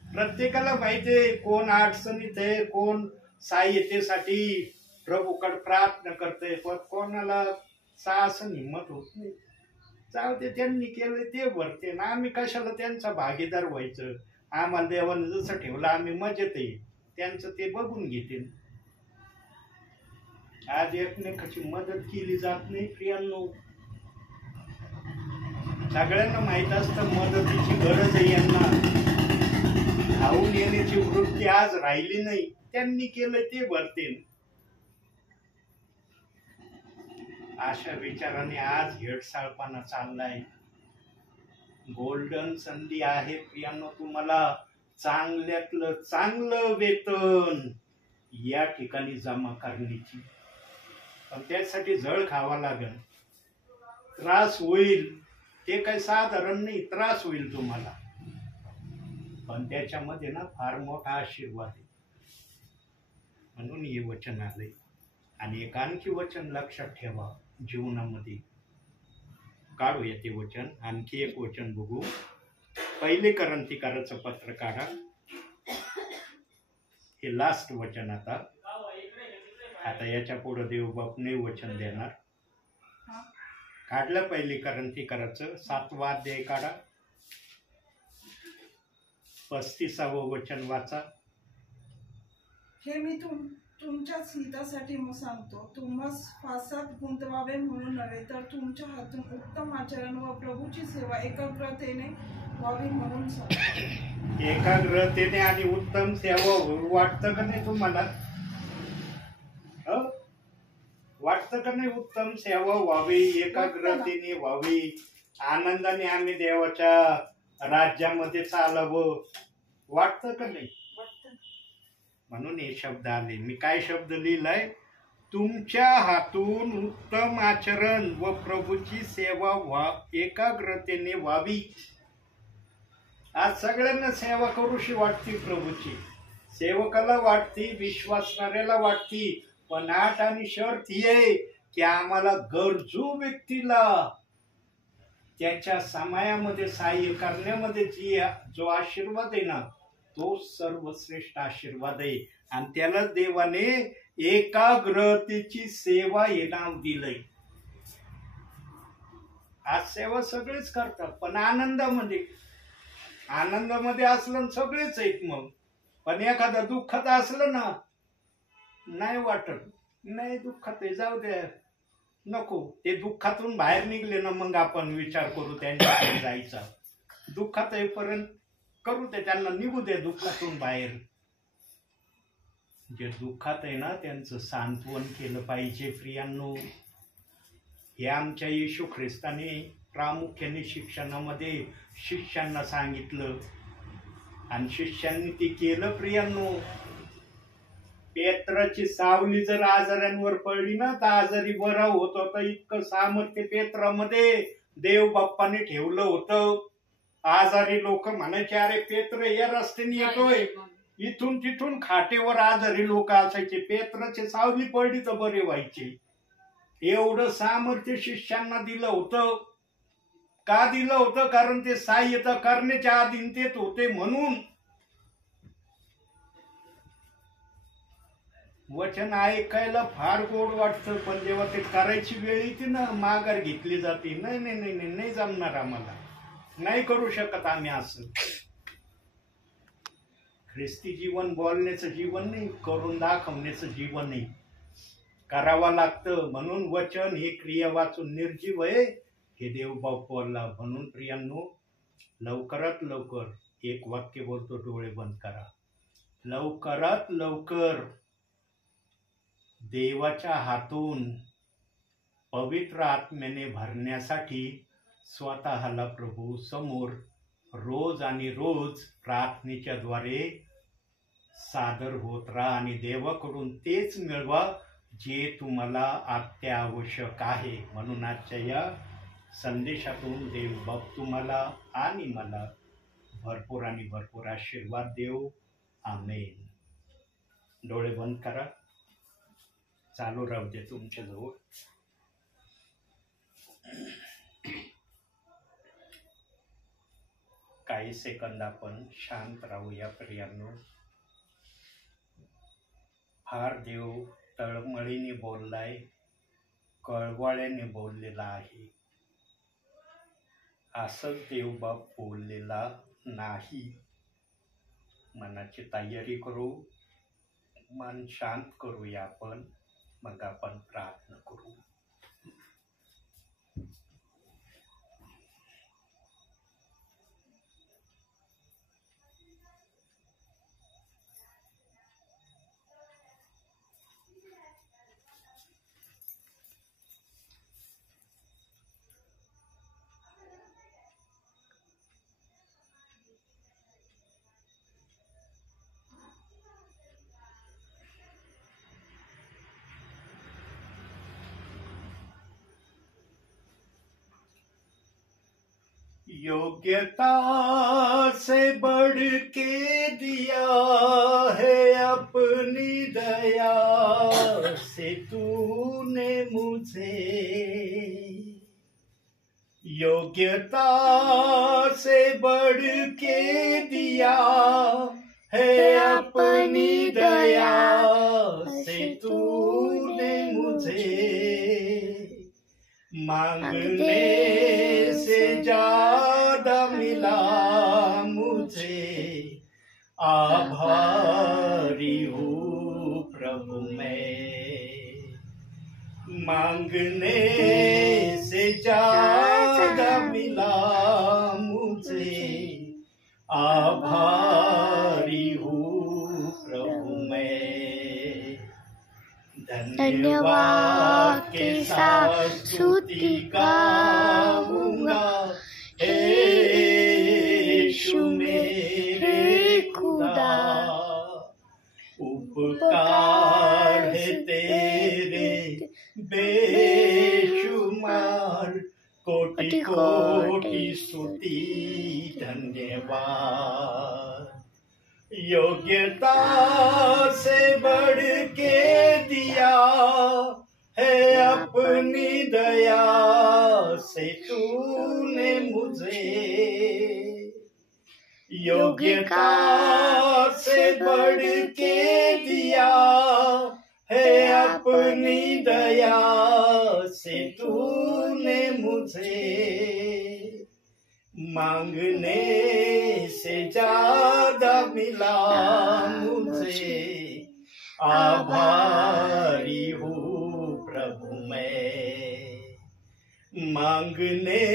प्रत्येकाला माहितीये कोण अडचणीत आहे, कोण सहाय्यतेसाठी प्रभूकडे प्रार्थना करते, पण कोणाला साहसन हिंमत होत नाही. जाऊ दे, त्यांनी केलं ते भरते ना, आम्ही कशाला त्यांचा भागीदार व्हायचं? आम्हाला देवाने जसं ठेवलं आम्ही मजेत आहे, त्यांचं ते बघून घेतील. आज एकमेकाची मदत केली जात नाही प्रियांनो. सगळ्यांना माहित असतं मदतीची गरज आहे यांना. धावून येण्याची वृत्ती आज राहिली नाही. त्यांनी केलं ते भरतील. अशा विचाराने आज हेडसाळपणा चाललाय. गोल्डन संधी आहे प्रियांनो तुम्हाला चांगल्यातलं चांगलं वेतन या ठिकाणी जमा करण्याची. पण त्यासाठी झळ खावा लागेल, त्रास होईल. ते काही साधारण नाही, त्रास होईल तुम्हाला. पण त्याच्यामध्ये ना फार मोठा आशीर्वाद आहे. म्हणून हे वचन आलंय. आणि एक आणखी वचन लक्षात ठेवा जीवनामध्ये. काढूया ते वचन. आणखी एक वचन बघू. 1 कोरिन्थियराचं पत्र काढा. हे लास्ट वचन. आता याच्या पुढे देवबाप नाही वचन देणार. काढलं 1 कोरिन्थियराचं 7वा अध्याय काढा. 35वं वचन वाचा. हे मी तुमच्याच हितासाठी सांगतो, तुम्हास फासात गुंतवावे म्हणून नव्हे, तर तुमच्या हातून उत्तम आचरण व प्रभूची सेवा एकाग्रतेने व्हावी म्हणून सांगतो. एकाग्रतेने आणि उत्तम सेवा वाटतं का नाही तुम्हाला? वाटतं का नाही? उत्तम सेवा व्हावी, एकाग्रतेने व्हावी, आनंदाने आम्ही देवाच्या राज्यामध्ये चालावं, वाटतं का नाही? म्हणून हे शब्द आले. मी काय शब्द लिहिलाय? तुमच्या हातून उत्तम आचरण व प्रभूची सेवा एकाग्रतेने व्हावी. आज सगळ्यांना सेवा करूशी वाटती प्रभूची. सेवकाला वाटती, विश्वासणाऱ्याला वाटती. पण अट आणि शर्त ही आहे की आम्हाला गरजू व्यक्तीला त्याच्या समायामध्ये सहाय्य करण्यामध्ये जो आशीर्वाद आहे ना, तो सर्वश्रेष्ठ आशीर्वाद आहे. आणि त्याला देवाने एकाग्रतेची सेवा हे नाव दिलंय. आज सेवा सगळेच करतात, पण आनंदामध्ये असलं सगळेच आहेत. मग पण एखादं दुःखात असलं ना, नाही वाटत, नाही दुःखात आहे, जाऊ दे, नको. ते दुःखातून बाहेर निघले ना, मग आपण विचार करू त्यांच्याकडे जायचा. दुःखात येईपर्यंत करू ते, त्यांना निघू दे दुःखातून बाहेर. जे दुःखात आहे ना, त्यांचं सांत्वन केलं पाहिजे प्रियांनो. हे आमच्या येशू ख्रिस्ताने प्रामुख्याने शिक्षणामध्ये शिष्यांना सांगितलं आणि शिष्यांनी ते केलं प्रियांनो. पेत्राची सावली जर आजारांवर पडली ना, तर आजारी बरा होत होता. इतकं सामर्थ्य पेत्रामध्ये देव बाप्पाने ठेवलं होतं. आजारी लोक म्हणायचे, अरे पेत्र या रस्त्याने येतोय. इथून तिथून खाटेवर आजारी लोक असायचे. पेत्राची सावली पडली तर बरे व्हायचे. एवढं सामर्थ्य शिष्यांना दिलं होतं. का दिलं होतं? कारण ते सहाय्यता करण्याच्या अधीनतेत होते म्हणून. वचन ऐकायला फार गोड वाटतं, पण जेव्हा ते करायची वेळ येते ना, माघार घेतली जाते. नाही नाही नाही नाही, नाही जमणार आम्हाला, नाही करू शकत आम्ही असं. ख्रिस्ती जीवन बोलण्याचं जीवन नाही, करून दाखवण्याचं जीवन नाही. करावं लागतं. म्हणून वचन हे क्रिया वाचून निर्जीव आहे हे देवबाप बोलला. म्हणून प्रियांनो, लवकरात लवकर एक वाक्य बोलतो, डोळे बंद करा. लवकरात लवकर देवाच्या हातून पवित्र आत्म्याने भरण्यासाठी स्वतःला प्रभू समोर रोज आणि रोज प्रार्थनेच्या द्वारे सादर होत राहा आणि देवाकडून तेच मिळवा जे तुम्हाला अत्यावश्यक आहे. म्हणून आजच्या या संदेशातून देवबाप तुम्हाला आणि मला भरपूर आणि भरपूर आशीर्वाद देव. आमेन. डोळे बंद करा. चालू राहू दे तुमच्याजवळ. काही सेकंद आपण शांत राहूया प्रियांनो. फार देव तळमळीने बोललाय, कळवळ्याने बोललेला आहे. असंच देवबाप बोललेला नाही. मनाची तयारी करू, मन शांत करूया आपण, मग आपण प्रार्थना करू. योग्यता से बढ़ के दिया है अपनी दया से तूने मुझे. योग्यता से बढ़ के दिया है अपनी दया से तूने मुझे. मांगने से ज्यादा मिला मुझे. आभारी हूँ प्रभु मैं. मांगने से ज्यादा मिला मुझे. आभारी हूँ प्रभु मैं. धन्यवाद के साथ स्तुति गाऊंगा. हे यीशु मेरे खुदा, उपकार है तेरे बेशुमार. कोटि कोटि स्तुति धन्यवाद. योग्यता से बढ़ के दिया है अपनी दया से तूने मुझे. योग्यता से बढ़ के दिया है अपनी दया से तूने मुझे. मांगने से ज्यादा मिला मुझे. आभारी हूँ प्रभु मैं. मांगने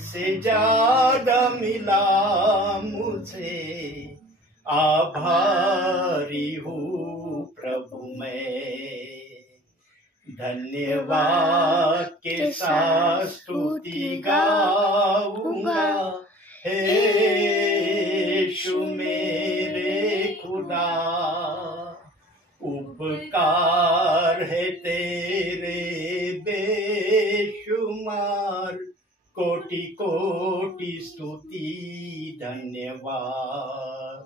से ज्यादा मिला मुझे. आभारी हूँ प्रभु मैं. धन्यवाद के साथ स्तुति गाऊंगा. हे यीशु मेरे खुदा, उपकार है तेरे बेशुमार. कोटि कोटि स्तुति धन्यवाद.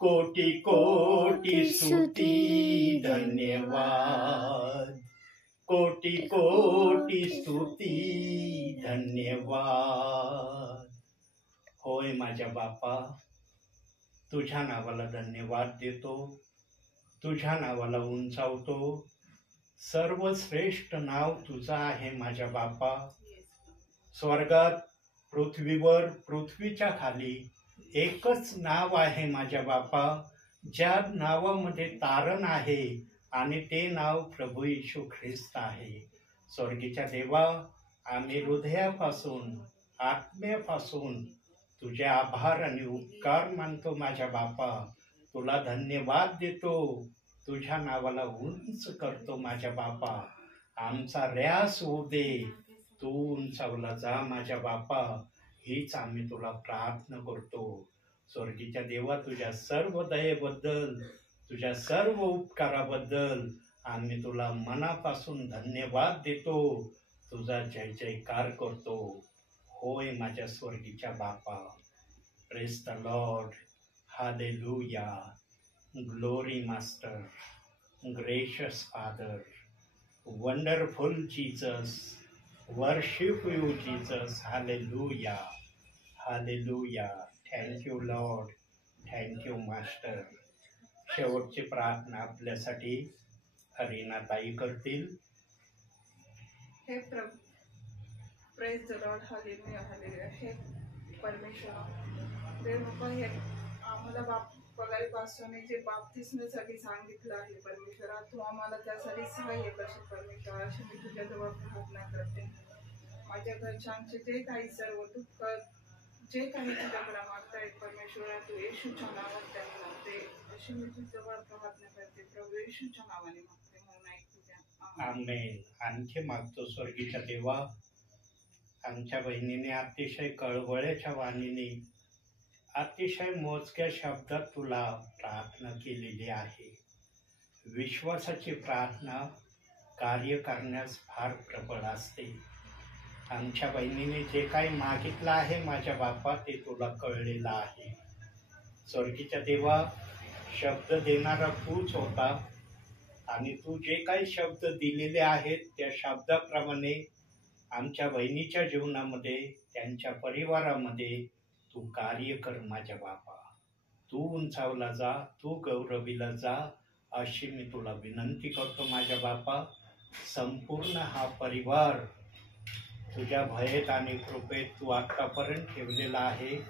कोटि कोटि स्तुति धन्यवाद. कोटी कोटी स्तुती धन्यवाद. होय माझ्या बापा, तुझ्या नावाला धन्यवाद देतो, तुझ्या नावाला उंचावतो. सर्वश्रेष्ठ नाव तुझं आहे माझ्या बापा. स्वर्गात, पृथ्वीवर, पृथ्वीच्या खाली एकच नाव आहे माझ्या बापा, ज्या नावामध्ये तारण आहे आणि ते नाव प्रभू येशू ख्रिस्त आहे. स्वर्गीच्या देवा, आम्ही हृदयापासून, आत्म्यापासून तुझे आभार आणि उपकार मानतो माझ्या बापा. तुला धन्यवाद देतो, तुझ्या नावाला उंच करतो माझ्या बापा. आमचा रयास होऊ दे, तू उंचावला जा माझ्या बापा, हीच आम्ही तुला प्रार्थना करतो. स्वर्गीच्या देवा, तुझ्या सर्व दयेबद्दल, तुझ्या सर्व उपकाराबद्दल आम्ही तुला मनापासून धन्यवाद देतो, तुझा जय जयकार करतो. होय माझ्या स्वर्गीच्या बापा. Praise the lord. Hallelujah. Glory master, gracious father, wonderful Jesus, worship you Jesus. Hallelujah, hallelujah. Thank you lord, thank you master. शेवटची प्रार्थना आपल्यासाठी अरीना ताई करतील. हे praise the lord. Hallelujah, hallelujah. हे परमेश्वरा, देव बाबा, हे आम्हाला पगारीपासून जे बाप्तिस्मासाठी सांगितलं आहे परमेश्वरा, तू आम्हाला त्यासाठी सहाय्य करशील परमेश्वरा, अशी मी तुझ्याजवळ प्रार्थना करते. माझ्या घरच्यांचे जे काही सर्व दुःख, जे काही तुझ्याकडे मागतायत परमेश्वरा, तू येशूच्या नावात त्यांना मागते, अशी मी तुझ्याजवळ प्रार्थना करते. प्रभू येशूच्या नावाने मागते, म्हणून ऐक तुझ्या. आमेन. आणखी मागतो स्वर्गीच्या देवा, आमच्या बहिणीने अतिशय कळवळ्याच्या वाणीने, अतिशय मोजक्या शब्दात तुला प्रार्थना केलेली आहे. विश्वासाची प्रार्थना कार्य करण्यास फार प्रबळ असते. आमच्या बहिणीने जे काही मागितलं आहे माझ्या बापा, ते तुला कळलेलं आहे. स्वर्गीच्या देवा, शब्द देणारा तूच होता आणि तू जे काही शब्द दिलेले आहेत त्या शब्दाप्रमाणे आमच्या बहिणीच्या जीवनामध्ये, त्यांच्या परिवारामध्ये तू कार्य कर माझ्या बापा. तू उंचावला जा, तू गौरविला जा, अशी मी तुला विनंती करतो माझ्या बापा. संपूर्ण हा परिवार तुझ्या भयेत आणि कृपेत तू आत्तापर्यंत ठेवलेला आहे.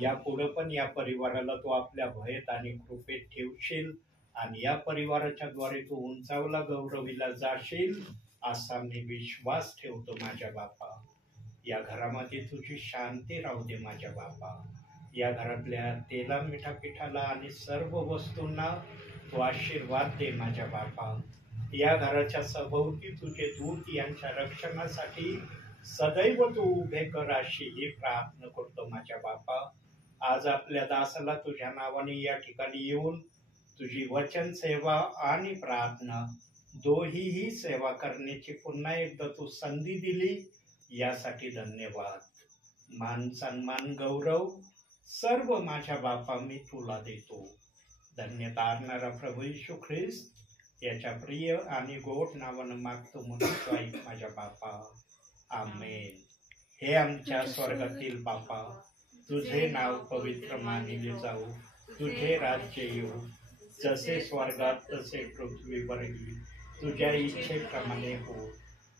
यापुढं पण या परिवाराला तू आपल्या भयेत आणि कृपेत ठेवशील आणि या परिवाराच्या द्वारे तू उंचावला, गौरविला जाशील, असा मी विश्वास ठेवतो माझ्या बापा. या घरामध्ये तुझी शांती राहू दे माझ्या बापा. या घरातल्या तेला, मिठा, पिठाला आणि सर्व वस्तूंना तू आशीर्वाद दे माझ्या बापा. या घराच्या सभोवती तुझे दूत यांच्या रक्षणासाठी सदैव तू उभे कर, अशी ही प्रार्थना करतो माझ्या बापा. आज आपल्या दासाला तुझ्या नावाने या ठिकाणी येऊन तुझी वचन सेवा आणि प्रार्थना दोहीही सेवा करण्याची पुन्हा एकदा तू संधी दिली, यासाठी धन्यवाद. मान, सन्मान, गौरव सर्व माझ्या बापा मी तुला देतो. धन्यता आणणारा प्रभू येशू ख्रिस्त याच्या प्रिय आणि गोड नावानं मागतो म्हणून तू ऐक माझ्या बापा. आमेन. हे आमच्या स्वर्गातील बापा, तुझे नाव पवित्र मानिले जाऊ, तुझे राज्य येऊ, जसे स्वर्गात तसे पृथ्वीवरही तुझ्या इच्छेप्रमाणे हो.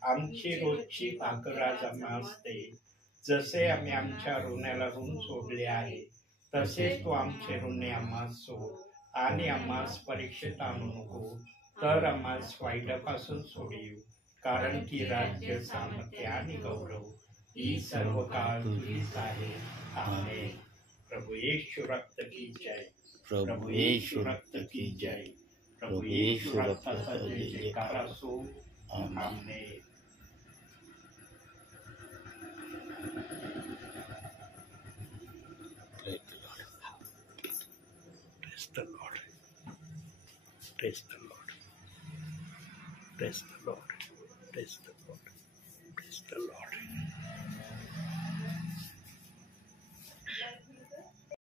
आमची रोजची भाकर आज आम्हास दे, जसे आम्ही आमच्या ऋणाला ऋण सोडले आहे, तसेच तू आमचे ऋणे आम्हास सोड, आणि आम्हास परीक्षेत आणू नको, तर आम्हास वाईटापासून सोडीव. कारण की राज्य, सामर्थ्य आणि गौरव ही सर्व काळ तुझीच आहे. आमेन. प्रभू येशू रक्त की जय. प्रभू येशू रक्त की जय. प्रभू येशू रक्ताचा जय जयकार असो. आमेन. Praise the Lord. Praise the Lord. Praise the Lord. Praise the Lord. Praise the Lord.